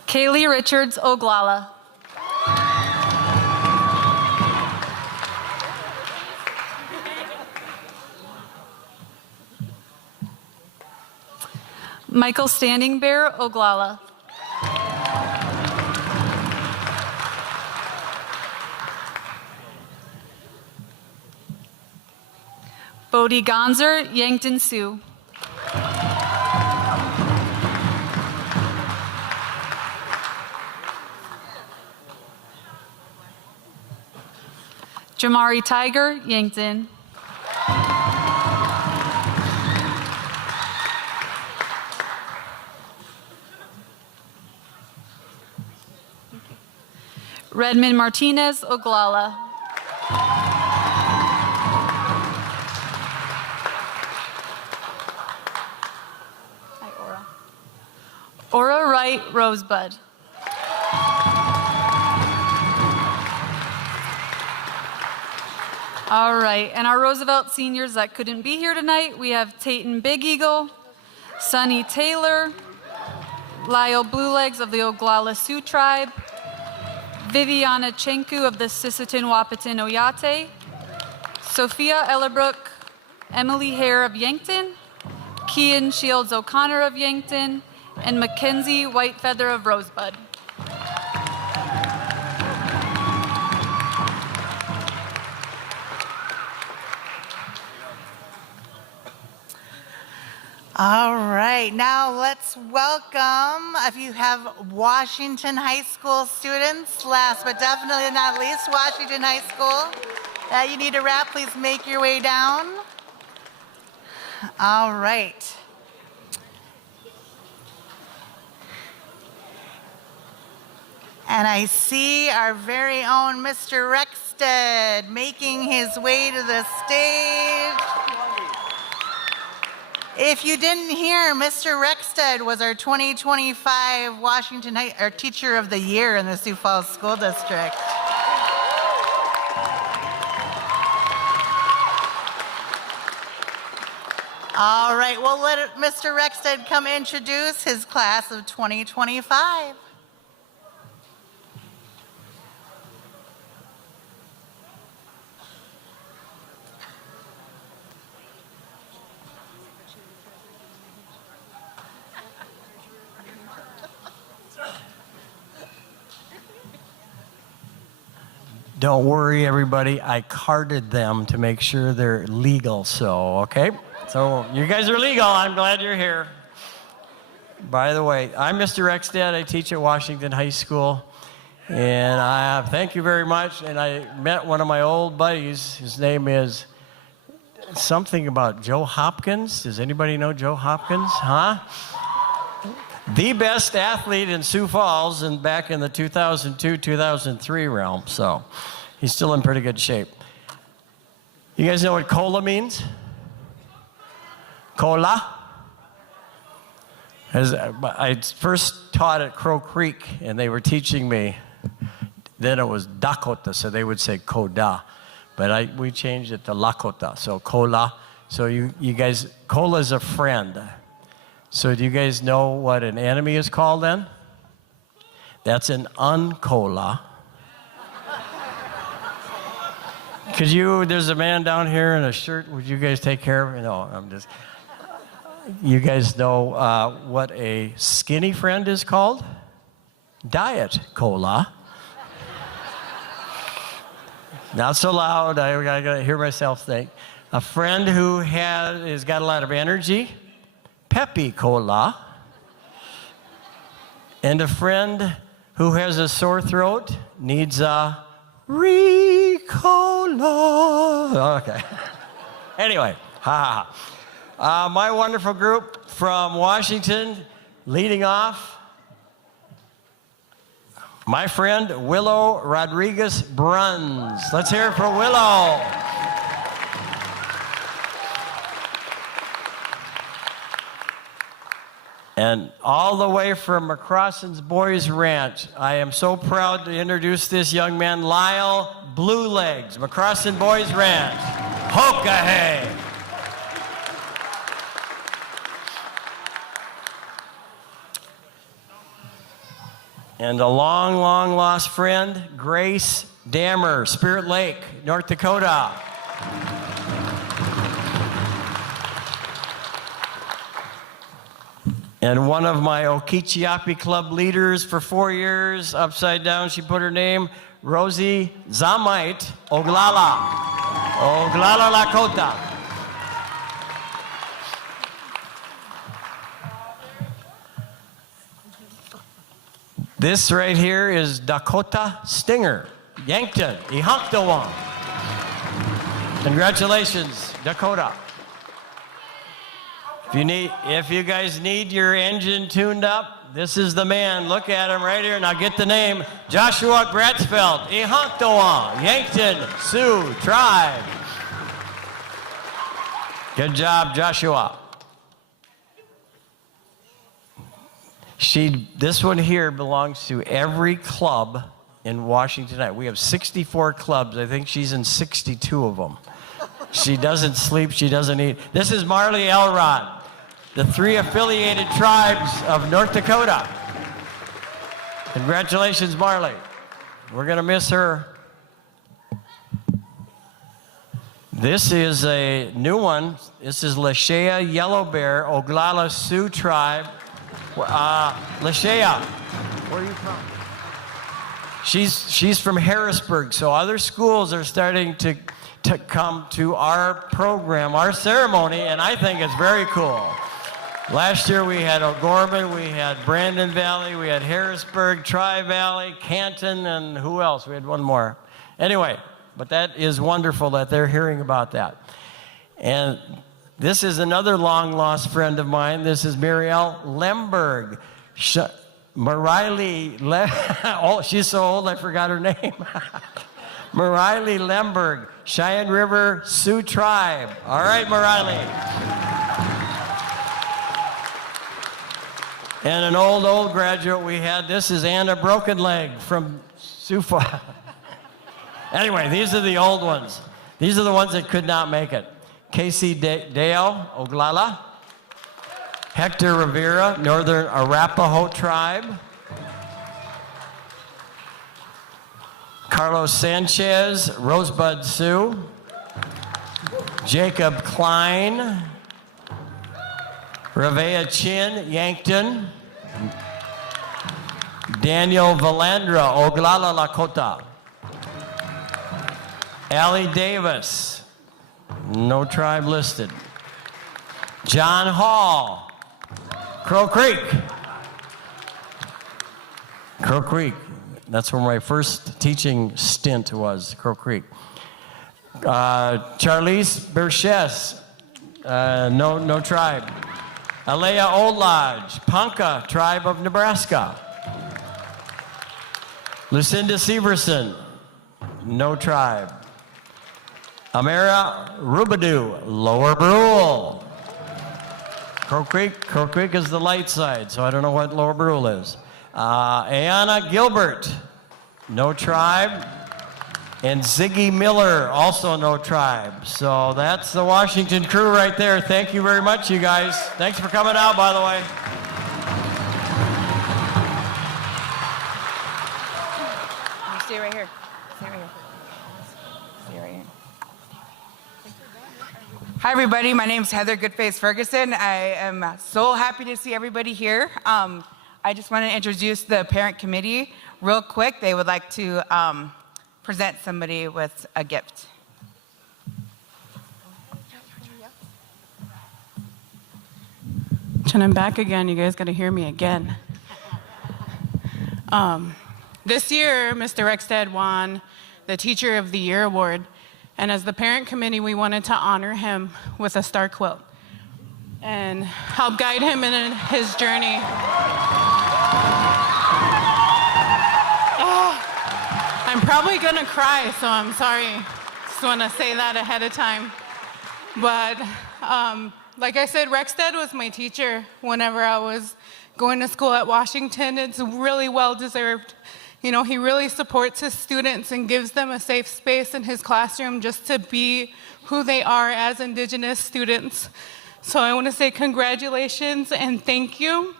Kaylee Richards, Oglala. Michael Standing Bear, Oglala. Bodie Gonzer, Yankton Sioux. Jamari Tiger, Yankton. Redmond Martinez Oglala. Hi, Aura. Aura Wright Rosebud. All right, and our Roosevelt seniors that couldn't be here tonight, we have Tayton Big Eagle, Sonny Taylor, Lyle Blue Legs of the Oglala Sioux Tribe, Viviana Chenku of the Sisseton Wahpeton Oyate, Sophia Ellerbrook, Emily Hare of Yankton, Kian Shields O'Connor of Yankton, and Mackenzie Whitefeather of Rosebud. All right, now let's welcome, if you have Washington High School students, last but definitely not least, Washington High School, that you need to wrap, please make your way down. All right. And I see our very own Mr. Rexted making his way to the stage. If you didn't hear, Mr. Rexted was our 2025 Washington our Teacher of the Year in the Sioux Falls School District. All right, we'll let Mr. Rexted come introduce his class of 2025. Don't worry, everybody. I carded them to make sure they're legal, so, okay? So you guys are legal. I'm glad you're here. By the way, I'm Mr. Rexted. I teach at Washington High School. And thank you very much. And I met one of my old buddies. His name is something about Joe Hopkins. Does anybody know Joe Hopkins? Huh? The best athlete in Sioux Falls and back in the 2002-2003 realm. So he's still in pretty good shape. You guys know what cola means? Cola? I first taught at Crow Creek, and they were teaching me. Then it was Dakota, so they would say Koda. But we changed it to Lakota, so cola. So you guys, cola is a friend. So do you guys know what an enemy is called then? That's an uncola. There's a man down here in a shirt. Would you guys take care of it? No, I'm just. You guys know what a skinny friend is called? Diet Cola. Not so loud. I gotta hear myself think. A friend who has got a lot of energy. Peppy Cola. And a friend who has a sore throat needs a Ricola. Okay. Anyway, ha ha. My wonderful group from Washington, leading off, my friend Willow Rodriguez Bruns. Let's hear it for Willow. And all the way from McCrossen's Boys Ranch, I am so proud to introduce this young man, Lyle Blue Legs, McCrossen Boys Ranch. Hoka-hey! And a long, long lost friend, Grace Dammer, Spirit Lake, North Dakota. And one of my Okeechobee Club leaders for 4 years, upside down, she put her name, Rosie Zamite Oglala. Oglala Lakota. This right here is Dakota Stinger, Yankton, Ihankdawang. Congratulations, Dakota. If If you guys need your engine tuned up, this is the man. Look at him right here. Now get the name. Joshua Gratzfeld, Ihontoa, Yankton Sioux Tribe. Good job, Joshua. This one here belongs to every club in Washington tonight. We have 64 clubs. I think she's in 62 of them. She doesn't sleep. She doesn't eat. This is Marley Elrod, the 3 affiliated tribes of North Dakota. Congratulations, Marley. We're going to miss her. This is a new one. This is Lashea Yellow Bear, Oglala Sioux Tribe. Lashea, where are you from? She's from Harrisburg, so other schools are starting to come to our program, our ceremony, and I think it's very cool. Last year we had O'Gorman, we had Brandon Valley, we had Harrisburg, Tri-Valley, Canton, and who else? We had one more. Anyway, but that is wonderful that they're hearing about that. And this is another long-lost friend of mine. This is Marielle Lemberg. Oh, she's so old I forgot her name. Mariley Lemberg, Cheyenne River Sioux Tribe. All right, Mariley. And an old graduate we had, this is Anna Brokenleg from Sioux Falls. Anyway, these are the old ones. These are the ones that could not make it. Casey Dale, Oglala. Hector Rivera, Northern Arapaho Tribe. Carlos Sanchez, Rosebud Sioux. Jacob Klein. Revea Chin, Yankton. Daniel Valandra, Oglala Lakota. Allie Davis, no tribe listed. John Hall, Crow Creek. Crow Creek, that's where my first teaching stint was, Crow Creek. Charlize Berches, no tribe. Alea Olaj, Ponca, tribe of Nebraska. Lucinda Severson, no tribe. Amara Rubadu, Lower Brule. Crow Creek is the light side, so I don't know what Lower Brule is. Ayana Gilbert, no tribe. And Ziggy Miller, also no tribe. So that's the Washington crew right there. Thank you very much, you guys. Thanks for coming out, by the way. Stay right here. Stay right here. Stay right here. Hi, everybody. My name is Heather Goodface Ferguson. I am so happy to see everybody here. I just want to introduce the parent committee real quick. They would like to present somebody with a gift. And I'm back again. You guys got to hear me again. This year, Mr. Rexted won the Teacher of the Year award. And as the parent committee, we wanted to honor him with a star quilt and help guide him in his journey. I'm probably gonna cry, so I'm sorry. Just wanna say that ahead of time. But like I said, Rexted was my teacher whenever I was going to school at Washington. It's really well-deserved. You know, he really supports his students and gives them a safe space in his classroom just to be who they are as Indigenous students. So I want to say congratulations and thank you.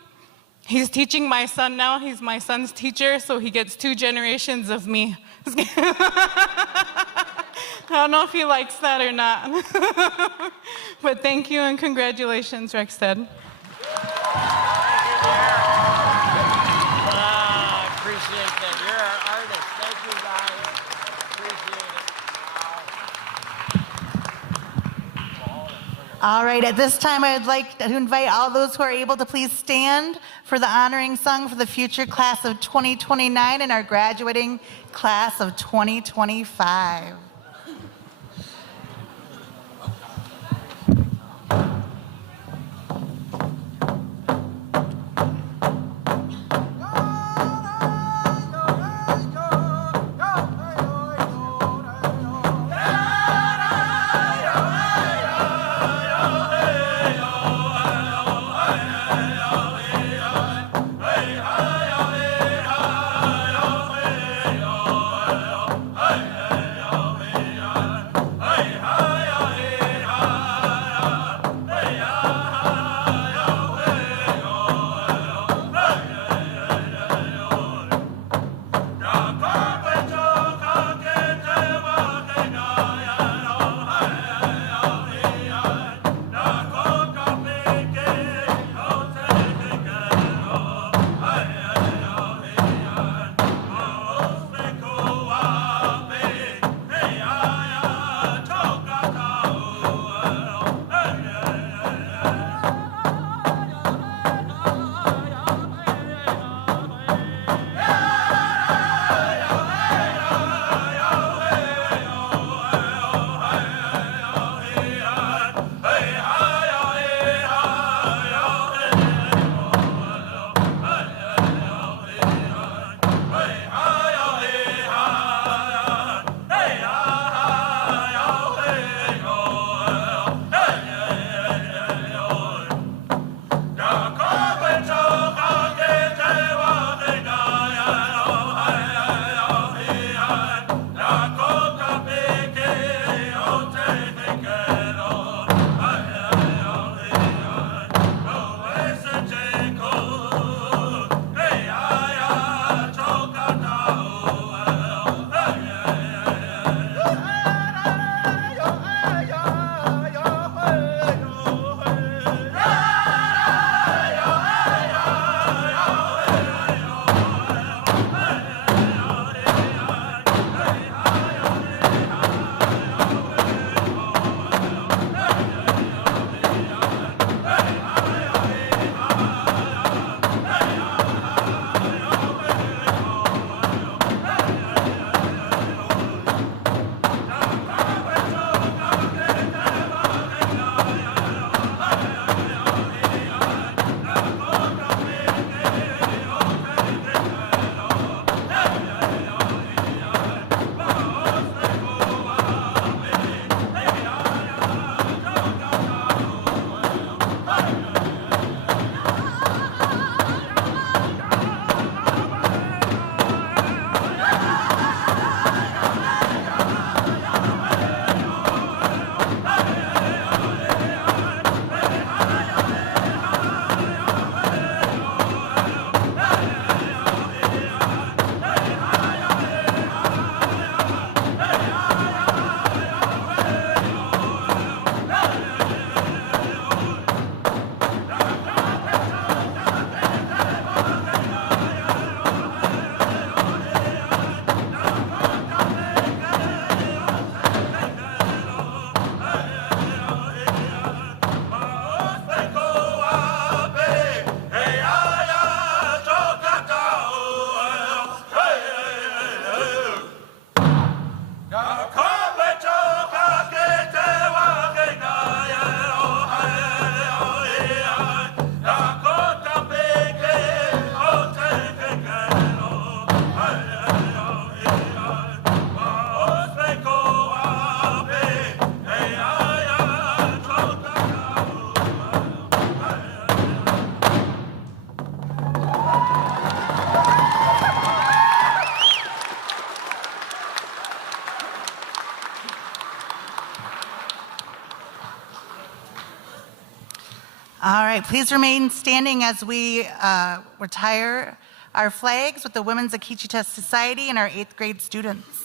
He's teaching my son now. He's my son's teacher, so he gets 2 generations of me. I don't know if he likes that or not. But thank you and congratulations, Rexted. Appreciate that. You're our artist. Thank you, guys. Appreciate it. All right, at this time, I would like to invite all those who are able to please stand for the honoring song for the future class of 2029 and our graduating class of 2025. All right, please remain standing as we retire our flags with the Women's Akichita Society and our 8th grade students.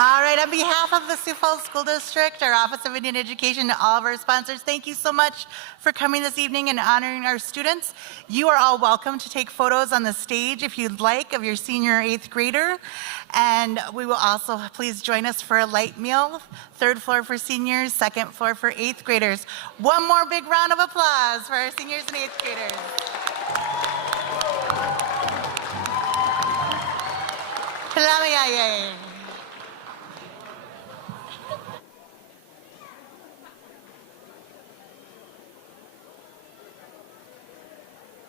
All right, on behalf of the Sioux Falls School District, our Office of Indian Education, and all of our sponsors, thank you so much for coming this evening and honoring our students. You are all welcome to take photos on the stage if you'd like of your senior 8th grader. And we will also, please join us for a light meal, 3rd floor for seniors, 2nd floor for 8th graders. One more big round of applause for our seniors and 8th graders. Love ya, yeah.